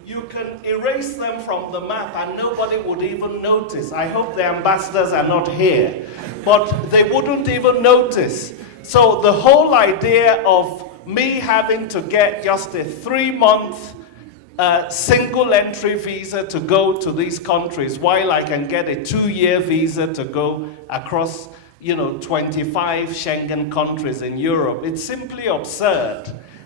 You can erase them from the map and nobody would even notice. I hope the ambassadors are not here, but they wouldn't even notice. So the whole idea of me having to get just a 3-month single entry visa to go to these countries while I can get a 2-year visa to go across 25 Schengen countries in Europe. It's simply absurd.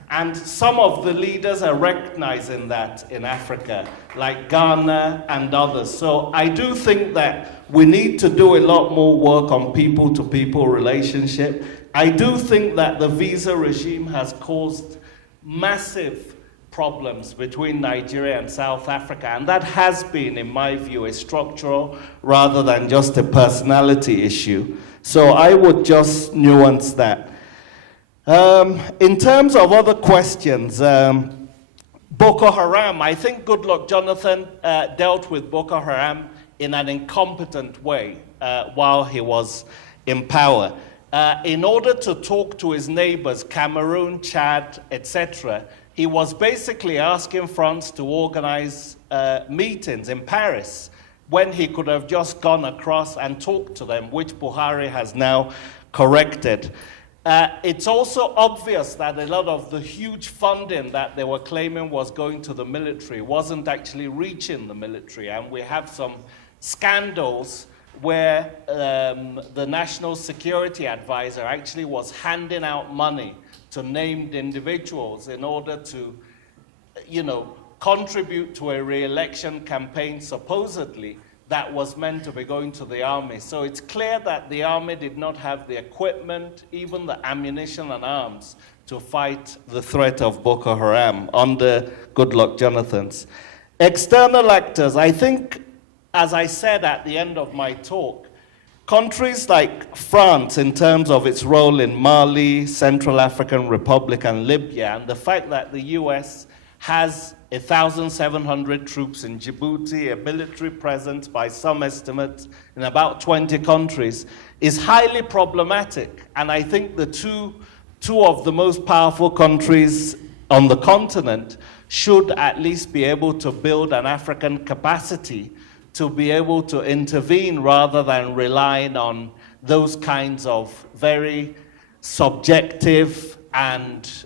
And some of the leaders are recognizing that in Africa, like Ghana and others. So I do think that we need to do a lot more work on people-to-people relationship. I do think that the visa regime has caused massive problems between Nigeria and South Africa, and that has been, in my view, a structural rather than just a personality issue. So I would just nuance that. In terms of other questions, Boko Haram, I think Goodluck Jonathan dealt with Boko Haram in an incompetent way while he was in power. In order to talk to his neighbors, Cameroon, Chad, etc., he was basically asking France to organize meetings in Paris when he could have just gone across and talked to them, which Buhari has now corrected. It's also obvious that a lot of the huge funding that they were claiming was going to the military wasn't actually reaching the military, and we have some scandals where the National Security Advisor actually was handing out money to named individuals in order to, contribute to a re-election campaign, supposedly, that was meant to be going to the army. So it's clear that the army did not have the equipment, even the ammunition and arms, to fight the threat of Boko Haram under Goodluck Jonathan's. External actors, I think, as I said at the end of my talk, countries like France, in terms of its role in Mali, Central African Republic, and Libya, and the fact that the US has 1,700 troops in Djibouti, a military presence by some estimates in about 20 countries, is highly problematic. And I think the two of the most powerful countries on the continent should at least be able to build an African capacity to be able to intervene rather than relying on those kinds of very subjective and,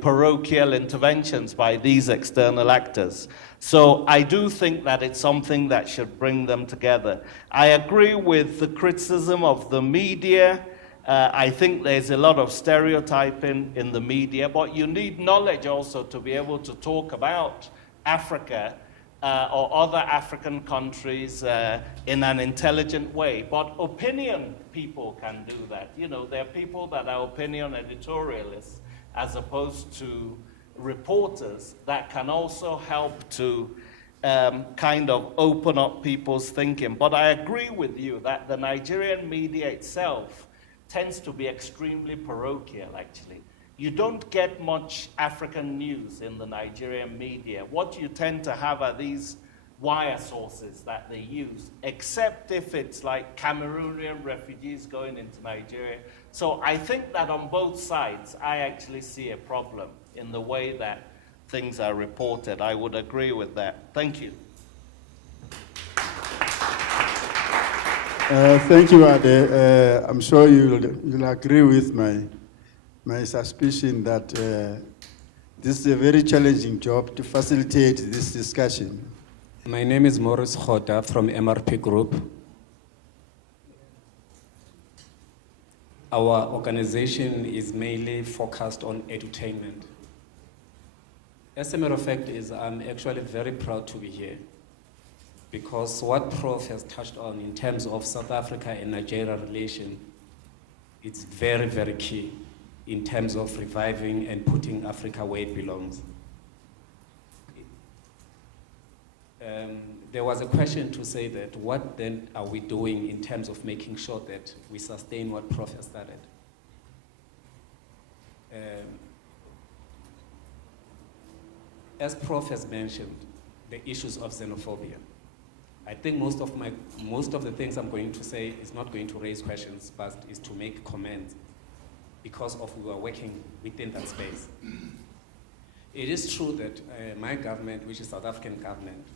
parochial interventions by these external actors. So I do think that it's something that should bring them together. I agree with the criticism of the media. I think there's a lot of stereotyping in the media, but you need knowledge also to be able to talk about Africa or other African countries in an intelligent way. But opinion people can do that. There are people that are opinion editorialists as opposed to reporters that can also help to kind of open up people's thinking. But I agree with you that the Nigerian media itself tends to be extremely parochial, actually. You don't get much African news in the Nigerian media. What you tend to have are these wire sources that they use, except if it's like Cameroonian refugees going into Nigeria. So I think that on both sides, I actually see a problem in the way that things are reported. I would agree with that. Thank you. Thank you, Ade. I'm sure you'll agree with my suspicion that this is a very challenging job to facilitate this discussion. My name is Morris Khota from MRP Group. Our organization is mainly focused on edutainment. As a matter of fact, I'm actually very proud to be here because what Prof has touched on in terms of South Africa and Nigeria relation, it's very, very key in terms of reviving and putting Africa where it belongs. There was a question to say that what then are we doing in terms of making sure that we sustain what Prof has started? As Prof has mentioned, the issues of xenophobia. I think most of the things I'm going to say is not going to raise questions, but is to make comments because of we are working within that space. It is true that my government, which is South African government,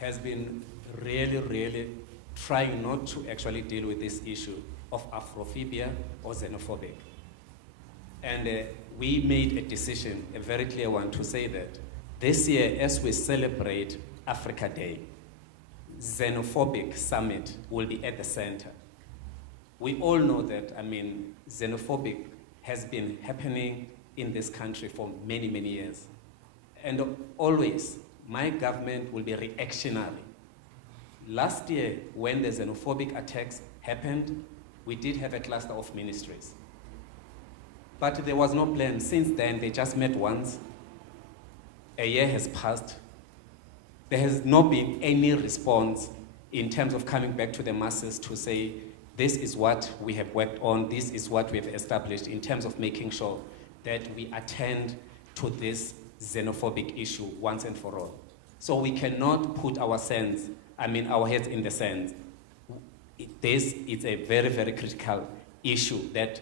has been really, really trying not to actually deal with this issue of Afrophobia or xenophobic. And we made a decision, a very clear one, to say that this year, as we celebrate Africa Day, Xenophobic Summit will be at the center. We all know that, xenophobic has been happening in this country for many, many years. And always, my government will be reactionary. Last year, when the xenophobic attacks happened, we did have a cluster of ministries. But there was no plan. Since then, they just met once. A year has passed. There has not been any response in terms of coming back to the masses to say, this is what we have worked on, this is what we have established in terms of making sure that we attend to this xenophobic issue once and for all. So we cannot put our heads in the sand. This is a very, very critical issue that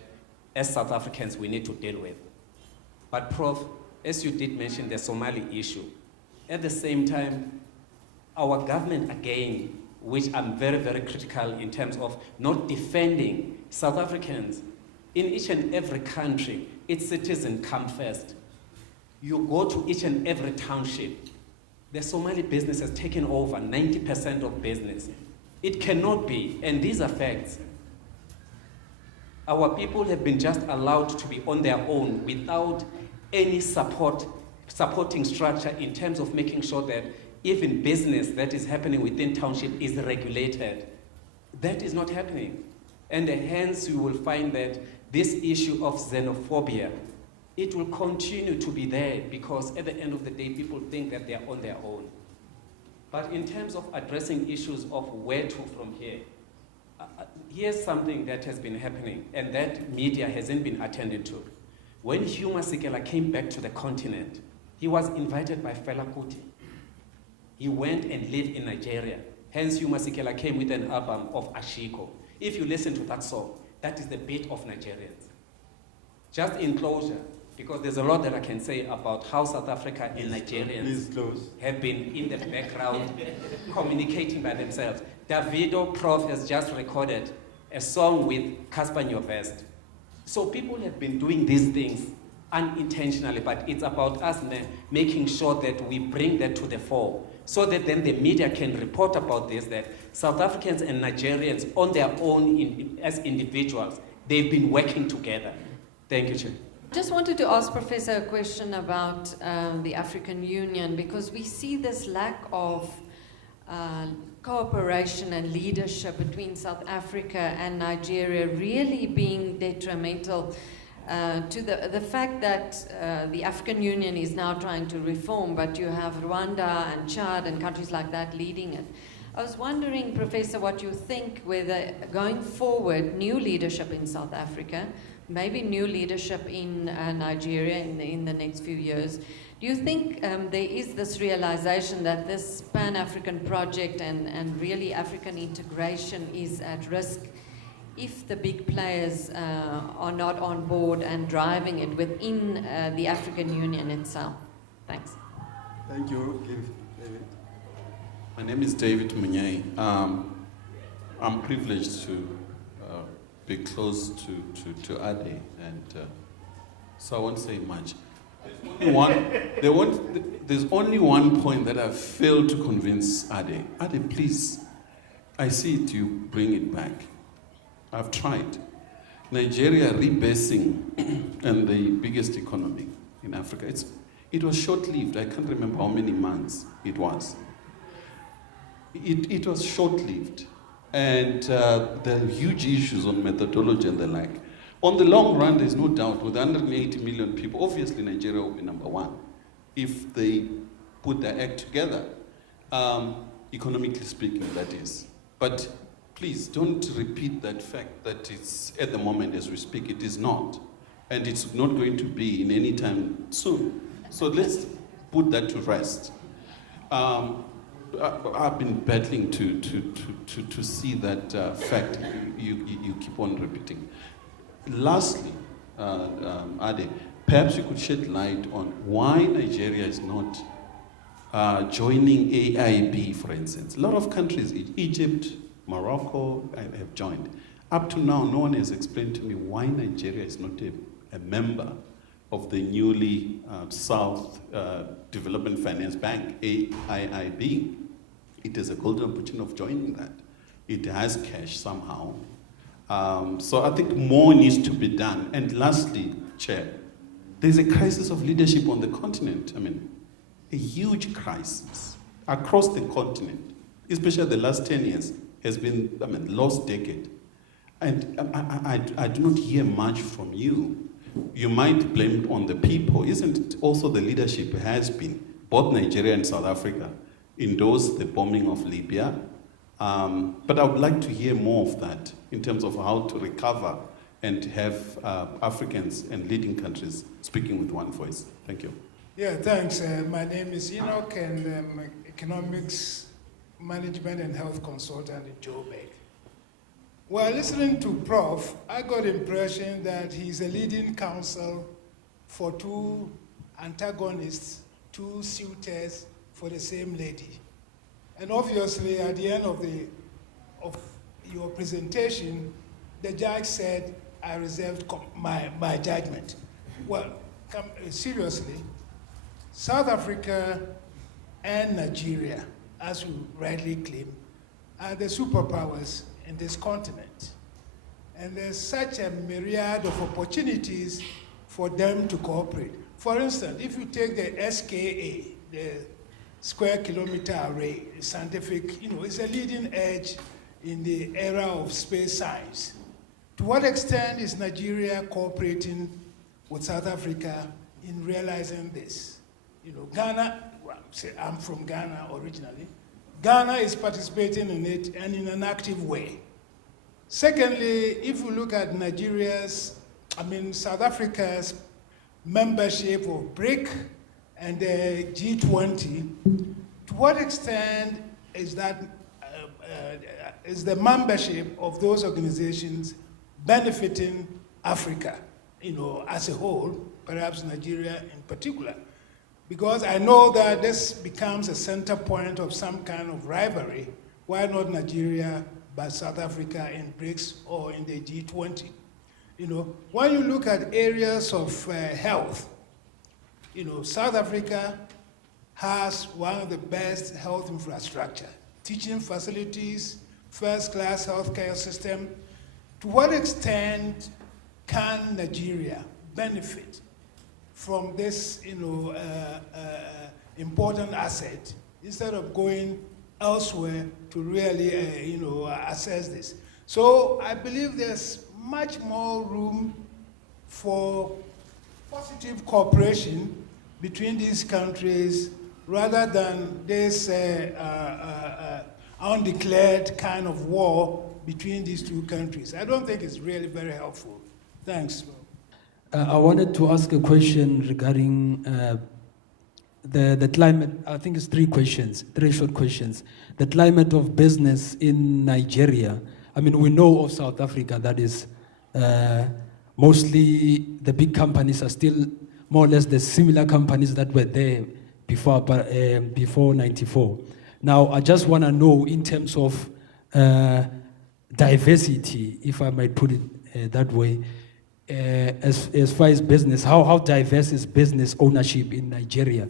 as South Africans we need to deal with. But Prof, as you did mention the Somali issue, at the same time, our government again, which I'm very, very critical in terms of not defending South Africans. In each and every country, its citizens come first. You go to each and every township, the Somali business has taken over 90% of business. It cannot be, and these are facts. Our people have been just allowed to be on their own without any supporting structure in terms of making sure that even business that is happening within township is regulated. That is not happening. And hence you will find that this issue of xenophobia, it will continue to be there because at the end of the day, people think that they are on their own. But in terms of addressing issues of where to from here, here's something that has been happening and that media hasn't been attended to. When Hugh Masekela came back to the continent, he was invited by Fela Kuti. He went and lived in Nigeria. Hence, Hugh Masekela came with an album of Ashiko. If you listen to that song, that is the beat of Nigerians. Just in closure, because there's a lot that I can say about how South Africa and Nigerians have been in the background communicating by themselves. Davido Prof has just recorded a song with Casper Nyovest. So people have been doing these things unintentionally, but it's about us making sure that we bring that to the fore so that then the media can report about this, that South Africans and Nigerians on their own as individuals, they've been working together. Thank you, Chair. Just wanted to ask Professor a question about the African Union, because we see this lack of cooperation and leadership between South Africa and Nigeria really being detrimental to the fact that the African Union is now trying to reform, but you have Rwanda and Chad and countries like that leading it. I was wondering, Professor, what you think whether going forward, new leadership in South Africa, maybe new leadership in Nigeria in the next few years, do you think there is this realization that this Pan-African project and really African integration is at risk if the big players are not on board and driving it within the African Union itself? Thanks. Thank you, David. My name is David Munyai. I'm privileged to be close to Ade, and so I won't say much. There's only one point that I've failed to convince Ade. Ade, please, I see it, you bring it back. I've tried. Nigeria rebasing and the biggest economy in Africa. It was short-lived. I can't remember how many months it was. It was short-lived. And there are huge issues on methodology and the like. On the long run, there's no doubt, with 180 million people, obviously Nigeria will be number one if they put their act together, economically speaking, that is. But please don't repeat that fact that it's at the moment as we speak. It is not. And it's not going to be in any time soon. So let's put that to rest. I've been battling to see that fact you keep on repeating. Lastly, Ade, perhaps you could shed light on why Nigeria is not joining AIB, for instance. A lot of countries, Egypt, Morocco, have joined. Up to now, no one has explained to me why Nigeria is not a member of the newly South Development Finance Bank, AIIB. It is a golden opportunity of joining that. It has cash somehow. So I think more needs to be done. And lastly, Chair, there's a crisis of leadership on the continent. I mean, a huge crisis across the continent, especially the last 10 years, has been, lost decade. And I do not hear much from you. You might blame it on the people. Isn't it also the leadership has been, both Nigeria and South Africa, endorsed the bombing of Libya? But I would like to hear more of that in terms of how to recover and have Africans and leading countries speaking with one voice. Thank you. Yeah, thanks. My name is Enoch, and I'm economics management and health consultant in Joburg. While listening to Prof, I got the impression that he's a leading counsel for two antagonists, two suitors for the same lady. And obviously, at the end of your presentation, the judge said, I reserved my judgment. Well, seriously, South Africa and Nigeria, as you rightly claim, are the superpowers in this continent. And there's such a myriad of opportunities for them to cooperate. For instance, if you take the SKA, the Square Kilometer Array, scientific, it's a leading edge in the era of space science. To what extent is Nigeria cooperating with South Africa in realizing this? Ghana, I'm from Ghana originally. Ghana is participating in it and in an active way. Secondly, if you look at South Africa's membership of BRIC and the G20, to what extent is that is the membership of those organizations benefiting Africa, as a whole, perhaps Nigeria in particular? Because I know that this becomes a center point of some kind of rivalry. Why not Nigeria, but South Africa in BRICS or in the G20? When you look at areas of health, South Africa has one of the best health infrastructure, teaching facilities, first-class healthcare system. To what extent can Nigeria benefit from this, important asset instead of going elsewhere to really, assess this? So I believe there's much more room for positive cooperation between these countries rather than this undeclared kind of war between these two countries. I don't think it's really very helpful. Thanks. I wanted to ask a question regarding the climate. I think it's three short questions. The climate of business in Nigeria. We know of South Africa, that is mostly the big companies are still more or less the similar companies that were there before 94. Now, I just want to know in terms of diversity, if I might put it that way, as far as business, how diverse is business ownership in Nigeria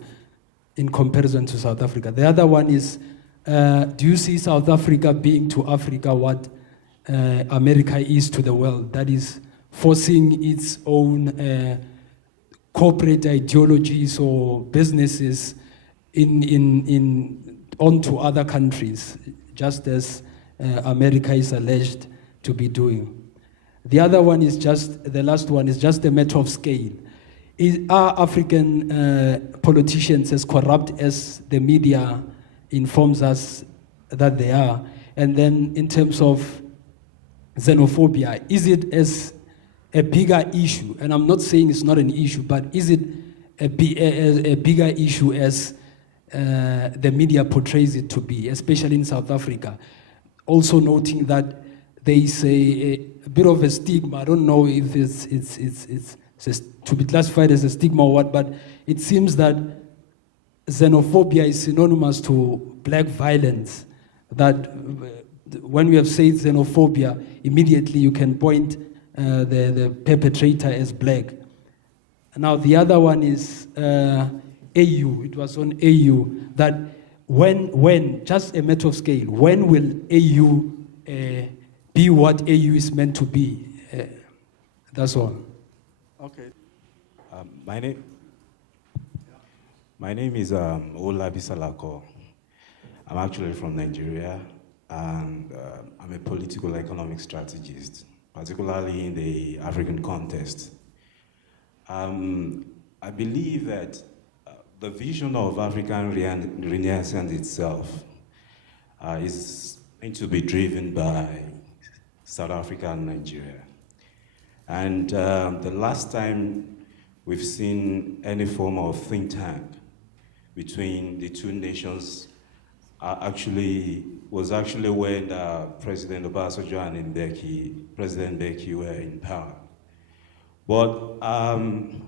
in comparison to South Africa? The other one is, do you see South Africa being to Africa what America is to the world? That is forcing its own corporate ideologies or businesses onto other countries, just as America is alleged to be doing. The last one is just a matter of scale. Are African politicians as corrupt as the media informs us that they are? And then in terms of xenophobia, is it as a bigger issue? And I'm not saying it's not an issue, but is it a bigger issue as the media portrays it to be, especially in South Africa? Also noting that there is a bit of a stigma. I don't know if it's to be classified as a stigma or what, but it seems that xenophobia is synonymous to black violence. That when we have said xenophobia, immediately you can point the perpetrator as black. Now the other one is AU. It was on AU that when just a matter of scale, when will AU be what AU is meant to be? That's all. Okay. My name is Olabi Salako. I'm actually from Nigeria, and I'm a political economic strategist, particularly in the African context. I believe that the vision of African Renaissance itself is going to be driven by South Africa and Nigeria. And the last time we've seen any form of think tank between the two nations was actually when President Obasanjo and President Mbeki were in power. But I'm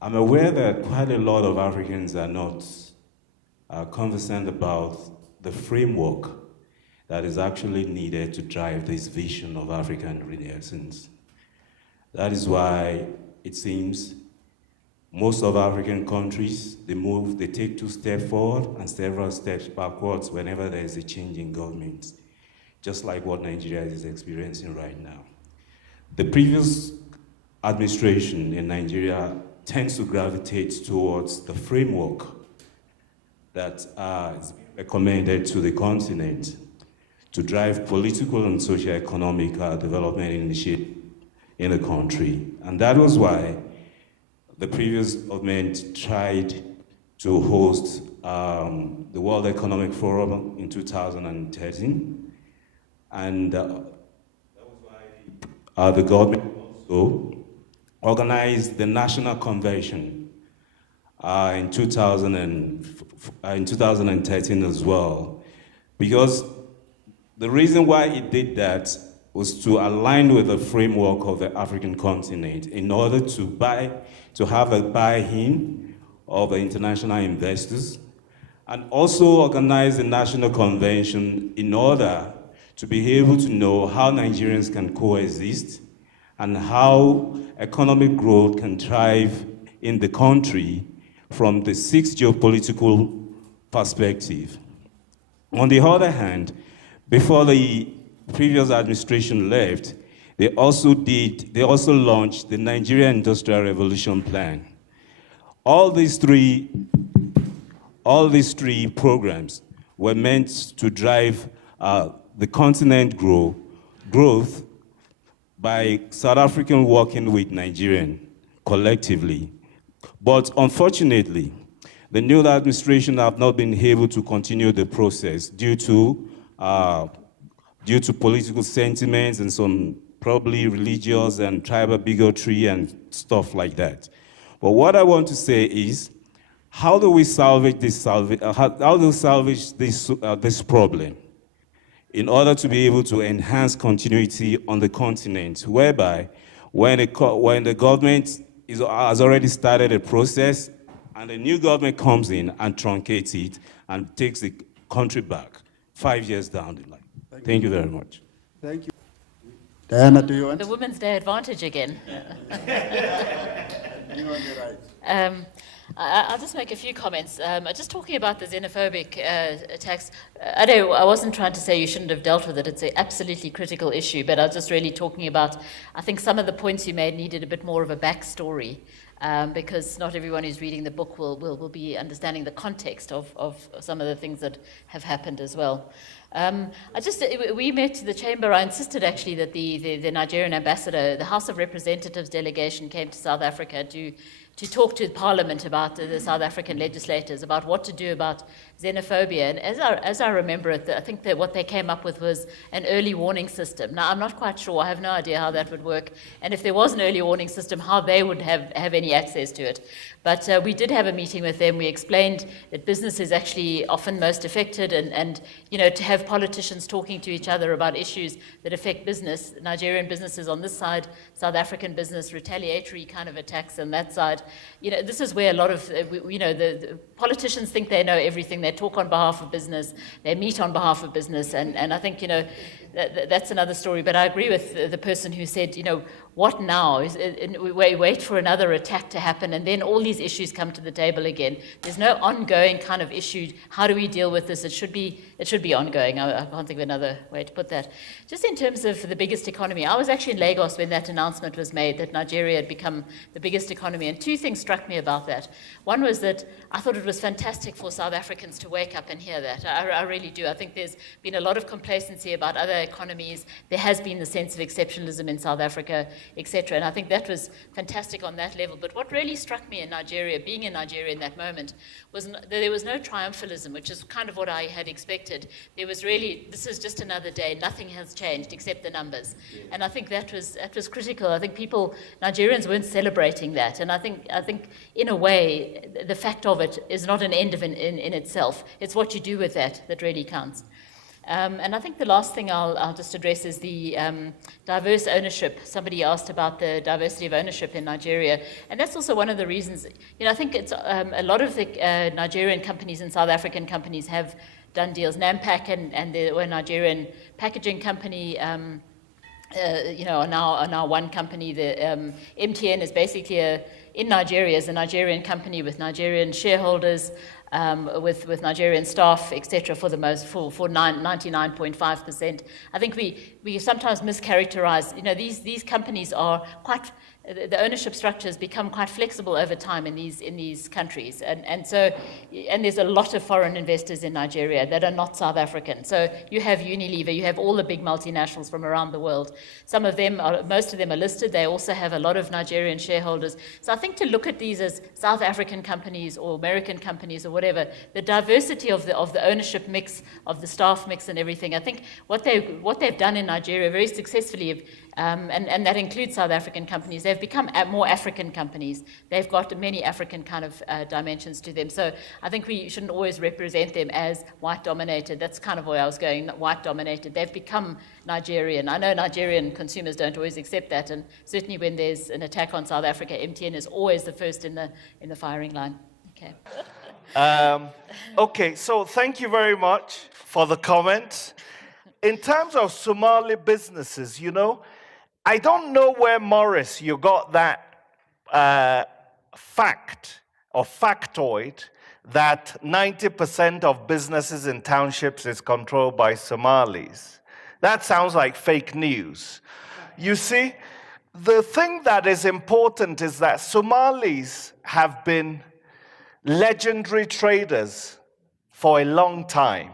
aware that quite a lot of Africans are not conversant about the framework that is actually needed to drive this vision of African Renaissance. That is why it seems most of African countries, they take 2 steps forward and several steps backwards whenever there is a change in government, just like what Nigeria is experiencing right now. The previous administration in Nigeria tends to gravitate towards the framework that is recommended to the continent to drive political and socio-economic development initiatives in the country. And that was why the previous government tried to host the World Economic Forum in 2013. And that was why the government also organized the National Convention in 2013 as well. Because the reason why it did that was to align with the framework of the African continent in order to have a buy-in of the international investors, and also organize the National Convention in order to be able to know how Nigerians can coexist and how economic growth can thrive in the country from the 6 geopolitical perspective. On the other hand, before the previous administration left, they also launched the Nigerian Industrial Revolution Plan. All these three programs were meant to drive the continent growth by South African working with Nigerian collectively. But unfortunately, the new administration have not been able to continue the process due to political sentiments and some probably religious and tribal bigotry and stuff like that. But what I want to say is, how do we salvage this problem in order to be able to enhance continuity on the continent, whereby when the government has already started a process and the new government comes in and truncates it and takes the country back 5 years down the line. Thank you very much. Thank you. Diana, do you want? The Women's Day advantage again. You want the right. I'll just make a few comments. Just talking about the xenophobic attacks, I wasn't trying to say you shouldn't have dealt with it. It's an absolutely critical issue, but I was just really talking about, I think some of the points you made needed a bit more of a backstory, because not everyone who's reading the book will be understanding the context of some of the things that have happened as well. We met the chamber. I insisted actually that the Nigerian ambassador, the House of Representatives delegation came to South Africa to talk to Parliament about the South African legislators about what to do about xenophobia. And as I remember it, I think that what they came up with was an early warning system. Now, I'm not quite sure. I have no idea how that would work. And if there was an early warning system, how they would have any access to it. But we did have a meeting with them. We explained that business is actually often most affected, and to have politicians talking to each other about issues that affect business, Nigerian businesses on this side, South African business, retaliatory kind of attacks on that side, this is where a lot of, the politicians think they know everything. They talk on behalf of business, they meet on behalf of business, and I think, that's another story. But I agree with the person who said, what now? We wait for another attack to happen, and then all these issues come to the table again. There's no ongoing kind of issue. How do we deal with this? It should be ongoing. I can't think of another way to put that. Just in terms of the biggest economy, I was actually in Lagos when that announcement was made that Nigeria had become the biggest economy, and two things struck me about that. One was that I thought it was fantastic for South Africans to wake up and hear that. I really do. I think there's been a lot of complacency about other economies. There has been the sense of exceptionalism in South Africa, etc. And I think that was fantastic on that level. But what really struck me in Nigeria, being in Nigeria in that moment, was that there was no triumphalism, which is kind of what I had expected. There was really, this is just another day. Nothing has changed except the numbers. And I think that was critical. I think Nigerians weren't celebrating that. And I think in a way, the fact of it is not an end in itself. It's what you do with that really counts. And I think the last thing I'll just address is the diverse ownership. Somebody asked about the diversity of ownership in Nigeria, and that's also one of the reasons. I think it's a lot of the Nigerian companies and South African companies have done deals. Nampak and the Nigerian packaging company, are now one company. The MTN is basically in Nigeria is a Nigerian company with Nigerian shareholders. With Nigerian staff, etc., for 99.5%. I think we sometimes mischaracterize. These companies are quite. The ownership structures become quite flexible over time in these countries, and there's a lot of foreign investors in Nigeria that are not South African. So you have Unilever, you have all the big multinationals from around the world. Most of them are listed. They also have a lot of Nigerian shareholders. So I think to look at these as South African companies or American companies or whatever, the diversity of the ownership mix, of the staff mix, and everything. I think what they've done in Nigeria very successfully. And that includes South African companies. They've become more African companies. They've got many African kind of dimensions to them. So I think we shouldn't always represent them as white-dominated. That's kind of where I was going, white-dominated. They've become Nigerian. I know Nigerian consumers don't always accept that, and certainly when there's an attack on South Africa, MTN is always the first in the firing line. Okay. Okay, so thank you very much for the comments. In terms of Somali businesses, I don't know where, Morris, you got that fact or factoid that 90% of businesses in townships is controlled by Somalis. That sounds like fake news. You see, the thing that is important is that Somalis have been legendary traders for a long time.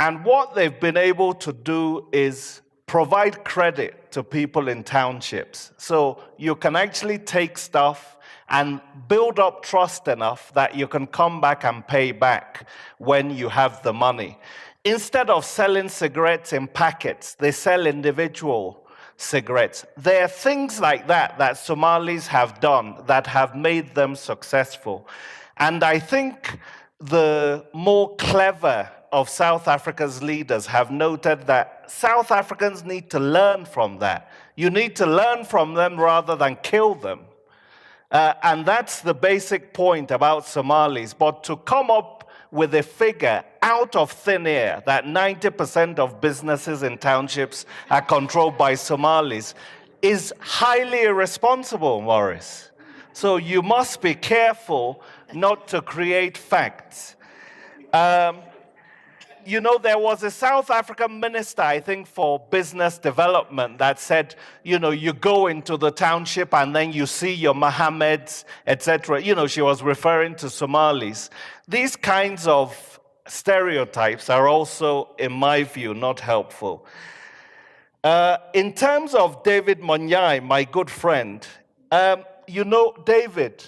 And what they've been able to do is provide credit to people in townships. So you can actually take stuff and build up trust enough that you can come back and pay back when you have the money. Instead of selling cigarettes in packets, they sell individual cigarettes. There are things like that Somalis have done that have made them successful. And I think the more clever of South Africa's leaders have noted that South Africans need to learn from that. You need to learn from them rather than kill them. And that's the basic point about Somalis. But to come up with a figure out of thin air that 90% of businesses in townships are controlled by Somalis is highly irresponsible, Morris. So you must be careful not to create facts. There was a South African minister, I think, for business development that said, you go into the township and then you see your Mohammeds, etc. She was referring to Somalis. These kinds of stereotypes are also, in my view, not helpful. In terms of David Monyai, my good friend, David,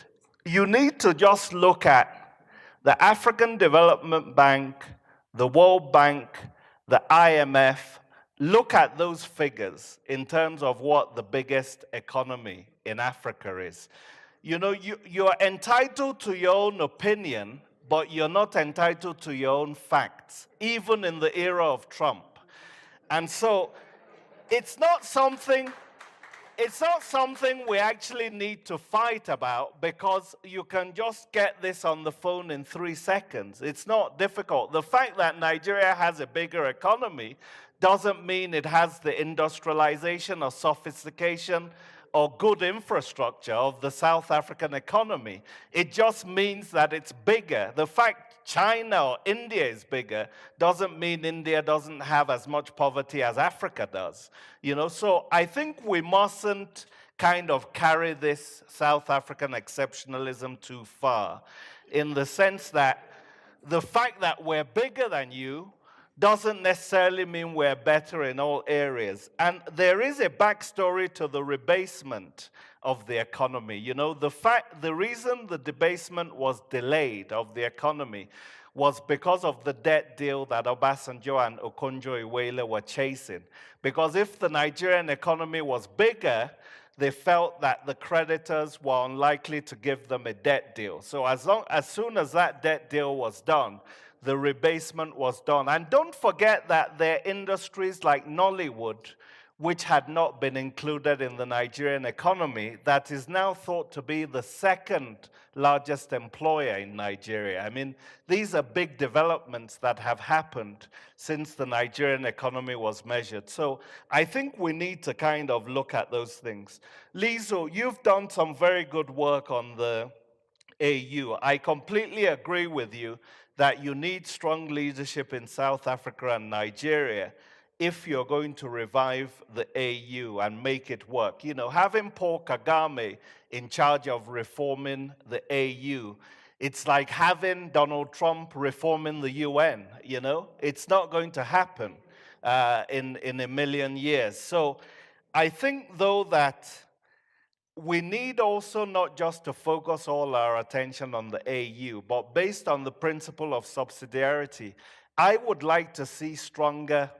you need to just look at the African Development Bank, the World Bank, the IMF. Look at those figures in terms of what the biggest economy in Africa is. You're entitled to your own opinion, but you're not entitled to your own facts, even in the era of Trump. And so it's not something it's not something we actually need to fight about because you can just get this on the phone in 3 seconds. It's not difficult. The fact that Nigeria has a bigger economy doesn't mean it has the industrialization or sophistication or good infrastructure of the South African economy. It just means that it's bigger. The fact China or India is bigger doesn't mean India doesn't have as much poverty as Africa does. You know, so I think we mustn't kind of carry this South African exceptionalism too far, in the sense that the fact that we're bigger than you doesn't necessarily mean we're better in all areas. And there is a backstory to the rebasement of the economy. You know, the reason the debasement was delayed of the economy was because of the debt deal that Obasanjo and Okonjo-Iweala were chasing. Because if the Nigerian economy was bigger, they felt that the creditors were unlikely to give them a debt deal. So as soon as that debt deal was done, the rebasement was done. And don't forget that there are industries like Nollywood, which had not been included in the Nigerian economy, that is now thought to be the second largest employer in Nigeria. I mean, these are big developments that have happened since the Nigerian economy was measured. So I think we need to kind of look at those things. Lizo, you've done some very good work on the AU. I completely agree with you that you need strong leadership in South Africa and Nigeria if you're going to revive the AU and make it work. You know, having Paul Kagame in charge of reforming the AU, it's like having Donald Trump reforming the UN, you know? It's not going to happen in a million years. So I think, though, that we need also not just to focus all our attention on the AU, but based on the principle of subsidiarity, I would like to see stronger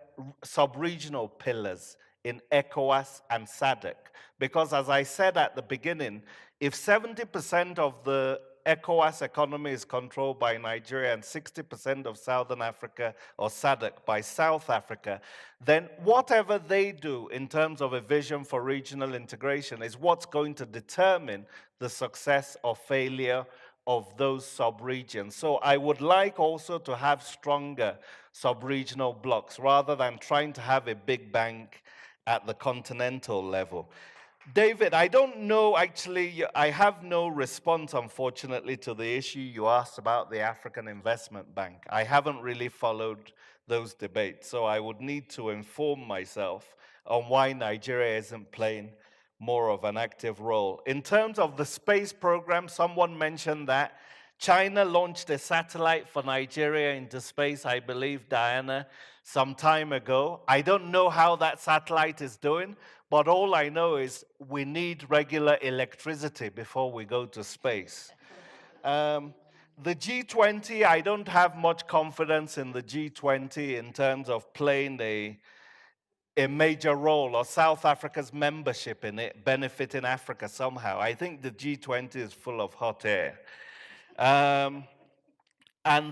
sub-regional pillars in ECOWAS and SADC. Because as I said at the beginning, if 70% of the ECOWAS economy is controlled by Nigeria and 60% of Southern Africa or SADC by South Africa, then whatever they do in terms of a vision for regional integration is what's going to determine the success or failure of those sub-regions. So I would like also to have stronger sub-regional blocks rather than trying to have a big bank at the continental level. David, I don't know, actually, I have no response, unfortunately, to the issue you asked about the African Investment Bank. I haven't really followed those debates, so I would need to inform myself on why Nigeria isn't playing more of an active role. In terms of the space program, someone mentioned that China launched a satellite for Nigeria into space, I believe, Diana, some time ago. I don't know how that satellite is doing, but all I know is we need regular electricity before we go to space. The G20, I don't have much confidence in the G20 in terms of playing a major role or South Africa's membership in it benefiting Africa somehow. I think the G20 is full of hot air. And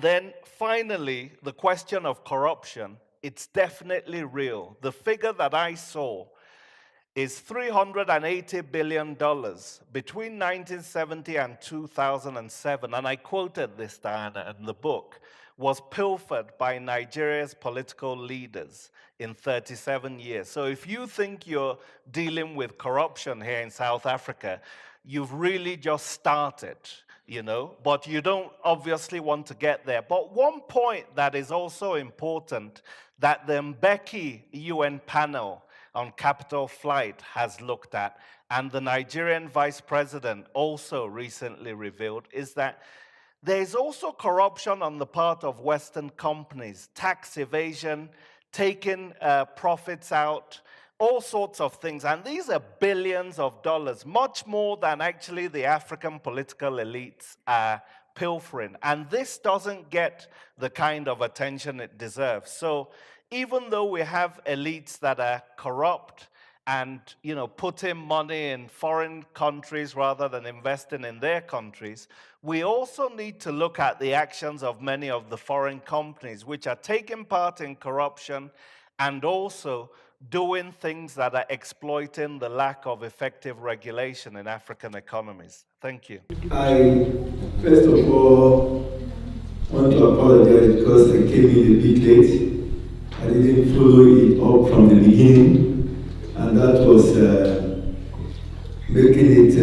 then finally, the question of corruption, it's definitely real. The figure that I saw is $380 billion between 1970 and 2007, and I quoted this, Diana, in the book, was pilfered by Nigeria's political leaders in 37 years. So if you think you're dealing with corruption here in South Africa, you've really just started, you know, but you don't obviously want to get there. But one point that is also important that the Mbeki UN panel on capital flight has looked at, and the Nigerian vice president also recently revealed, is that there's also corruption on the part of Western companies, tax evasion, taking profits out, all sorts of things. And these are billions of dollars, much more than actually the African political elites are pilfering. And this doesn't get the kind of attention it deserves. So even though we have elites that are corrupt and, you know, putting money in foreign countries rather than investing in their countries, we also need to look at the actions of many of the foreign companies which are taking part in corruption and also doing things that are exploiting the lack of effective regulation in African economies? Thank you. I, first of all, want to apologize because I came in a bit late. I didn't follow it up from the beginning, and that was making it a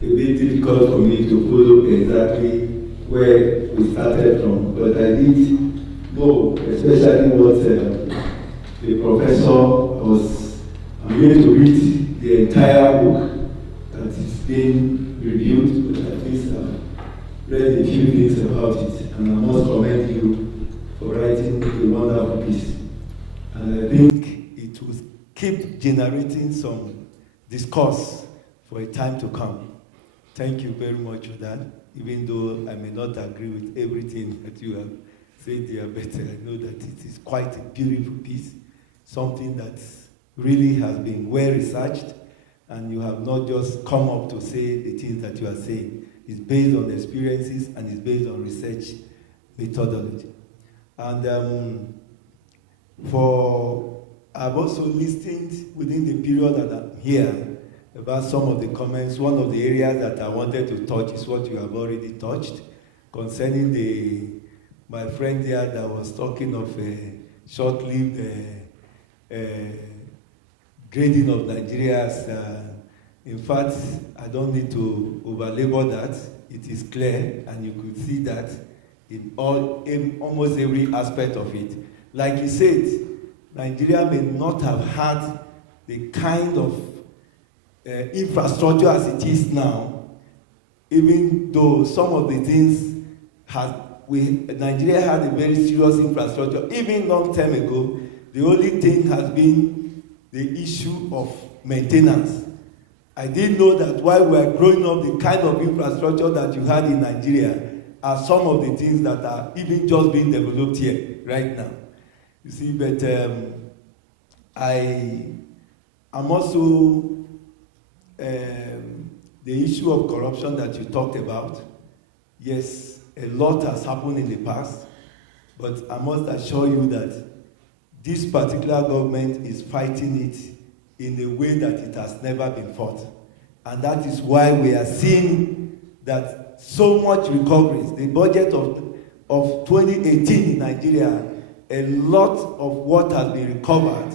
bit difficult for me to follow exactly where we started from. But I did know, especially what the professor was. I'm going to read the entire book that is being reviewed, but at least I've read a few things about it, and I must commend you for writing a wonderful piece. And I think it will keep generating some discourse for a time to come. Thank you very much for that, even though I may not agree with everything that you have said there, but I know that it is quite a beautiful piece, something that really has been well researched, and you have not just come up to say the things that you are saying. It's based on experiences and it's based on research methodology. And I've also listened within the period that I'm here about some of the comments. One of the areas that I wanted to touch is what you have already touched, concerning my friend there that was talking of a short-lived grading of Nigeria's. In fact, I don't need to overlabor that. It is clear, and you could see that in almost every aspect of it. Like he said, Nigeria may not have had the kind of infrastructure as it is now, even though some of the things Nigeria had a very serious infrastructure. Even long time ago, the only thing has been the issue of maintenance. I didn't know that while we were growing up, the kind of infrastructure that you had in Nigeria are some of the things that are even just being developed here right now. You see, but I'm also the issue of corruption that you talked about. Yes, a lot has happened in the past, but I must assure you that this particular government is fighting it in a way that it has never been fought. And that is why we are seeing that so much recoveries. The budget of 2018 in Nigeria, a lot of what has been recovered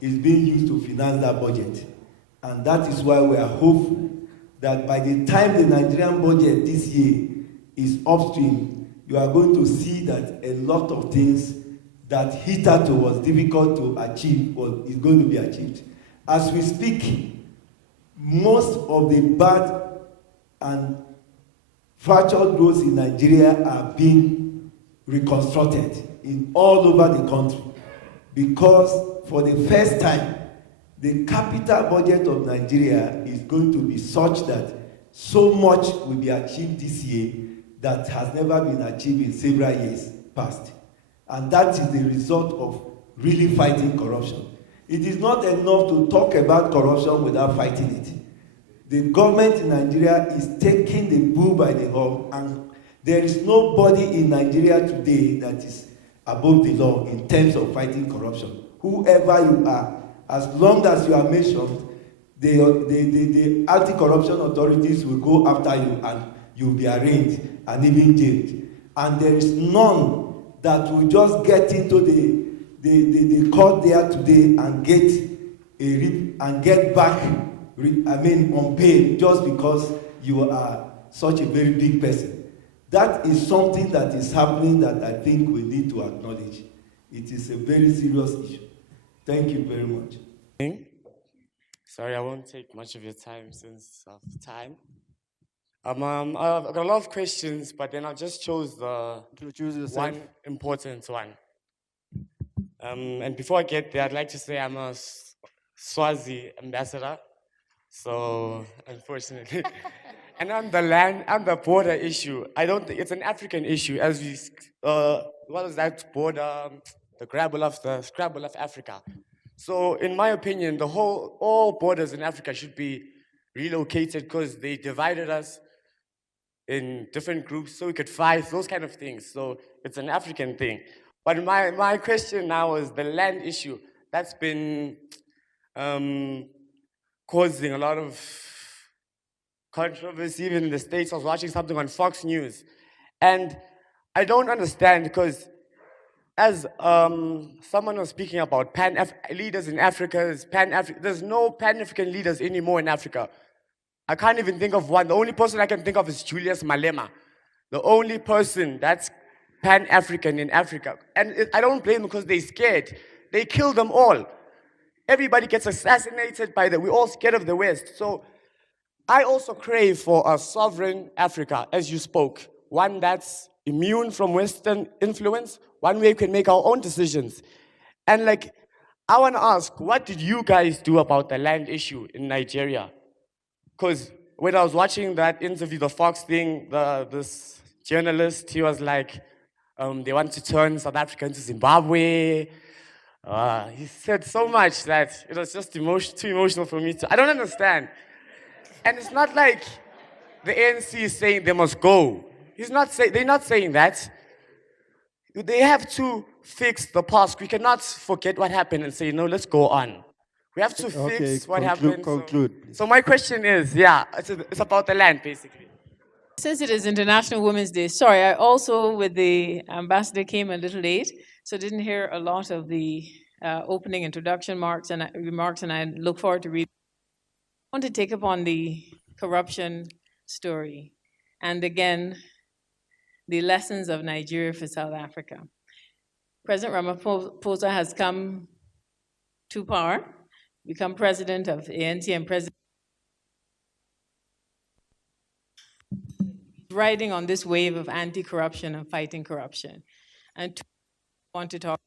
is being used to finance that budget. And that is why we are hopeful that by the time the Nigerian budget this year is upstream, you are going to see that a lot of things that hitherto was difficult to achieve is going to be achieved. As we speak, most of the bad and fractured roads in Nigeria are being reconstructed in all over the country, because for the first time, the capital budget of Nigeria is going to be such that so much will be achieved this year that has never been achieved in several years past. And that is the result of really fighting corruption. It is not enough to talk about corruption without fighting it. The government in Nigeria is taking the bull by the horn, and there is nobody in Nigeria today that is above the law in terms of fighting corruption. Whoever you are, as long as you are mentioned, the anti-corruption authorities will go after you and you'll be arraigned and even jailed. And there is none that will just get into the court there today and get back, on bail just because you are such a very big person. That is something that is happening that I think we need to acknowledge. It is a very serious issue. Thank you very much. Sorry, I won't take much of your time since of time. I've got a lot of questions, but then I just chose the one important one. And before I get there, I'd like to say I'm a Swazi ambassador. So, unfortunately. And on the border issue, I don't think it's an African issue. As we, what is that border? The Scrabble of Africa. So, in my opinion, all borders in Africa should be relocated because they divided us in different groups so we could fight, those kind of things. So, it's an African thing. But my question now is the land issue. That's been causing a lot of controversy even in the States. I was watching something on Fox News. And I don't understand because as someone was speaking about leaders in Africa, there's no Pan-African leaders anymore in Africa. I can't even think of one. The only person I can think of is Julius Malema. The only person that's Pan-African in Africa. And I don't blame them because they're scared. They kill them all. Everybody gets assassinated we're all scared of the West. So I also crave for a sovereign Africa, as you spoke. One that's immune from Western influence, one where we can make our own decisions. And I want to ask, what did you guys do about the land issue in Nigeria? Because when I was watching that interview, the Fox thing, this journalist, he was like, they want to turn South Africa into Zimbabwe. He said so much that it was just too emotional for me I don't understand. And it's not like the ANC is saying they must go. They're not saying that. They have to fix the past. We cannot forget what happened and say, no, let's go on. We have to fix what happened. Conclude. So my question is, it's about the land, basically. Since it is International Women's Day, sorry, I also, with the ambassador, came a little late, so didn't hear a lot of the opening introduction remarks, and I look forward to reading. I want to take up on the corruption story, and again, the lessons of Nigeria for South Africa. President Ramaphosa has come to power, become president of ANC and president, riding on this wave of anti-corruption and fighting corruption. And I want to talk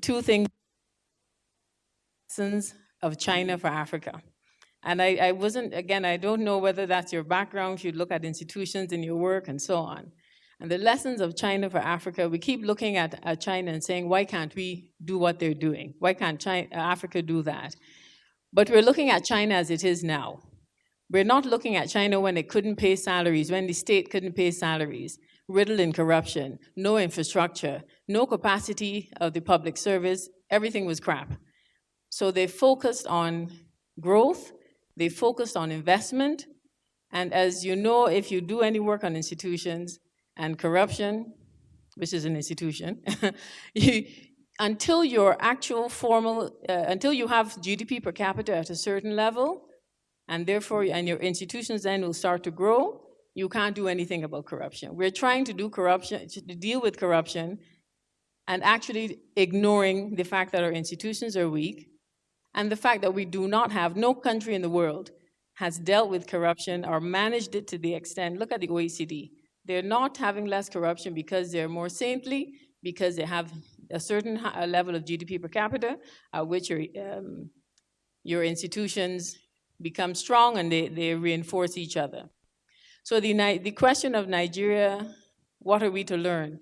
two things, lessons of China for Africa. And I wasn't, again, I don't know whether that's your background, if you look at institutions in your work and so on. And the lessons of China for Africa, we keep looking at China and saying, why can't we do what they're doing? Why can't Africa do that? But we're looking at China as it is now. We're not looking at China when it couldn't pay salaries, when the state couldn't pay salaries, riddled in corruption, no infrastructure, no capacity of the public service, everything was crap. So they focused on growth, they focused on investment, and as you know, if you do any work on institutions and corruption, which is an institution, until your actual formal, until you have GDP per capita at a certain level, and therefore, and your institutions then will start to grow, you can't do anything about corruption. We're trying to do corruption, to deal with corruption, and actually ignoring the fact that our institutions are weak, and the fact that we do not have, no country in the world has dealt with corruption or managed it to the extent, look at the OECD. They're not having less corruption because they're more saintly, because they have a certain level of GDP per capita, which your institutions become strong and they reinforce each other. So the question of Nigeria, what are we to learn?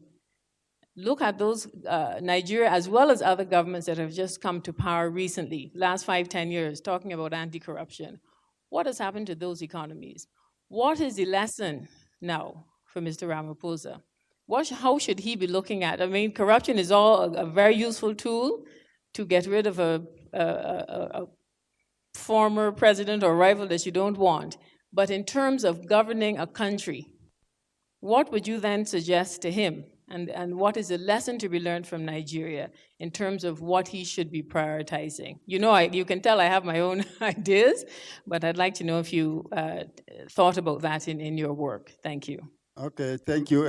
Look at those, Nigeria as well as other governments that have just come to power recently, last 5-10 years, talking about anti-corruption. What has happened to those economies? What is the lesson now for Mr. Ramaphosa? How should he be looking at? I mean, corruption is all a very useful tool to get rid of a former president or rival that you don't want. But in terms of governing a country, what would you then suggest to him? And what is the lesson to be learned from Nigeria in terms of what he should be prioritizing? You know, you can tell I have my own ideas, but I'd like to know if you thought about that in your work. Thank you. Okay, thank you.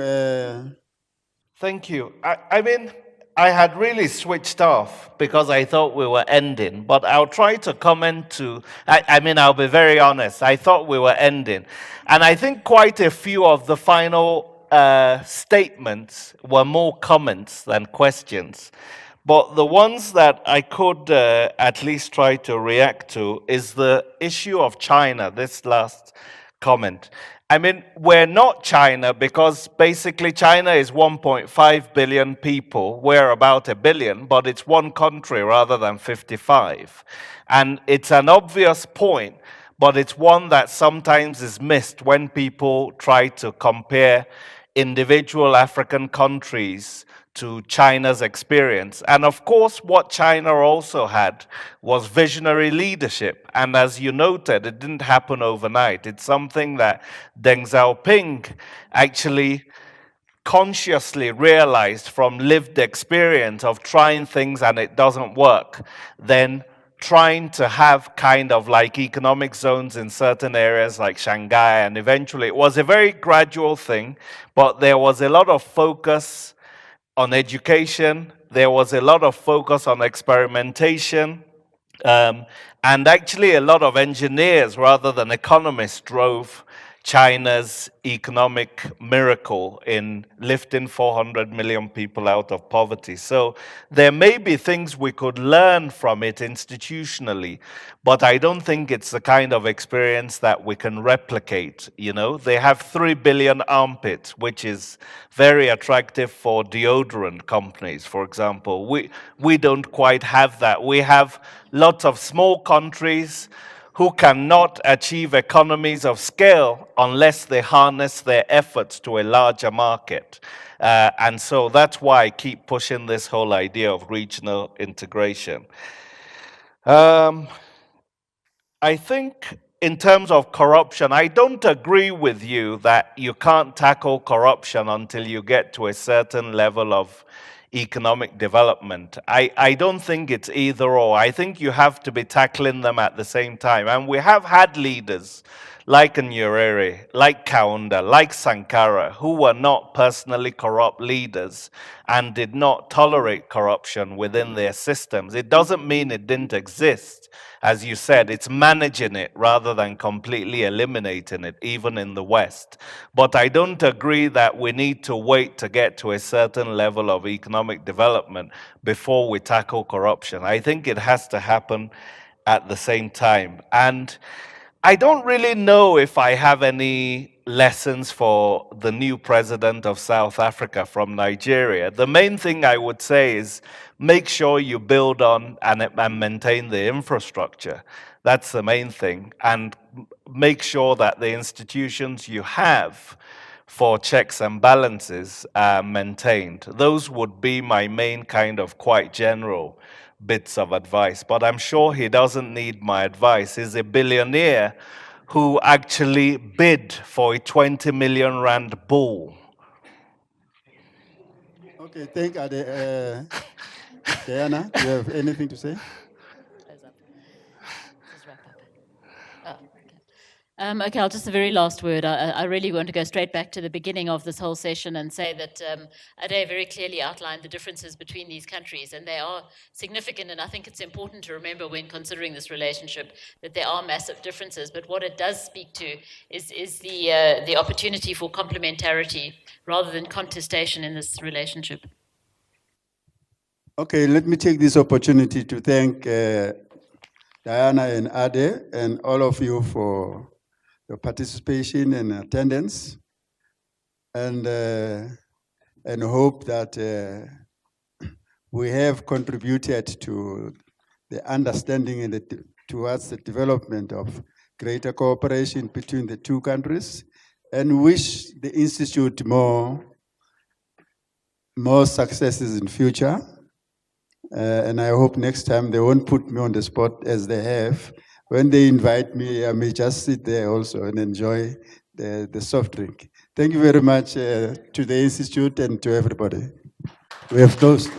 Thank you. I mean, I had really switched off because I thought we were ending, but I'll try to comment to, I mean, I'll be very honest. I thought we were ending. And I think quite a few of the final statements were more comments than questions. But the ones that I could at least try to react to is the issue of China, this last comment. I mean, we're not China because basically China is 1.5 billion people. We're about 1 billion, but it's one country rather than 55. And it's an obvious point. but it's one that sometimes is missed when people try to compare individual African countries to China's experience. And of course, what China also had was visionary leadership. And as you noted, it didn't happen overnight. It's something that Deng Xiaoping actually consciously realized from lived experience of trying things and it doesn't work, then trying to have kind of like economic zones in certain areas like Shanghai, and eventually it was a very gradual thing, but there was a lot of focus on education, there was a lot of focus on experimentation, and actually a lot of engineers rather than economists drove China's economic miracle in lifting 400 million people out of poverty. So there may be things we could learn from it institutionally, but I don't think it's the kind of experience that we can replicate. You know, they have 3 billion armpits, which is very attractive for deodorant companies, for example. We don't quite have that. We have lots of small countries who cannot achieve economies of scale unless they harness their efforts to a larger market. And so that's why I keep pushing this whole idea of regional integration. I think in terms of corruption, I don't agree with you that you can't tackle corruption until you get to a certain level of economic development. I don't think it's either or. I think you have to be tackling them at the same time. And we have had leaders like Nyerere, like Kaunda, like Sankara, who were not personally corrupt leaders and did not tolerate corruption within their systems. It doesn't mean it didn't exist. As you said, it's managing it rather than completely eliminating it, even in the West. But I don't agree that we need to wait to get to a certain level of economic development before we tackle corruption. I think it has to happen at the same time. And I don't really know if I have any lessons for the new president of South Africa from Nigeria. The main thing I would say is make sure you build on and maintain the infrastructure. That's the main thing. And make sure that the institutions you have for checks and balances are maintained. Those would be my main kind of quite general bits of advice, but I'm sure he doesn't need my advice. He's a billionaire who actually bid for a 20 million rand bull. Okay, thank you. Diana, do you have anything to say? Okay, I'll just a very last word. I really want to go straight back to the beginning of this whole session and say that Ade very clearly outlined the differences between these countries, and they are significant, and I think it's important to remember when considering this relationship that there are massive differences, but what it does speak to is the opportunity for complementarity rather than contestation in this relationship. Okay, let me take this opportunity to thank Diana and Ade and all of you for your participation and attendance, and hope that we have contributed to the understanding and towards the development of greater cooperation between the two countries, and wish the Institute more successes in future. And I hope next time they won't put me on the spot as they have. When they invite me, I may just sit there also and enjoy the soft drink. Thank you very much to the Institute and to everybody. We have closed.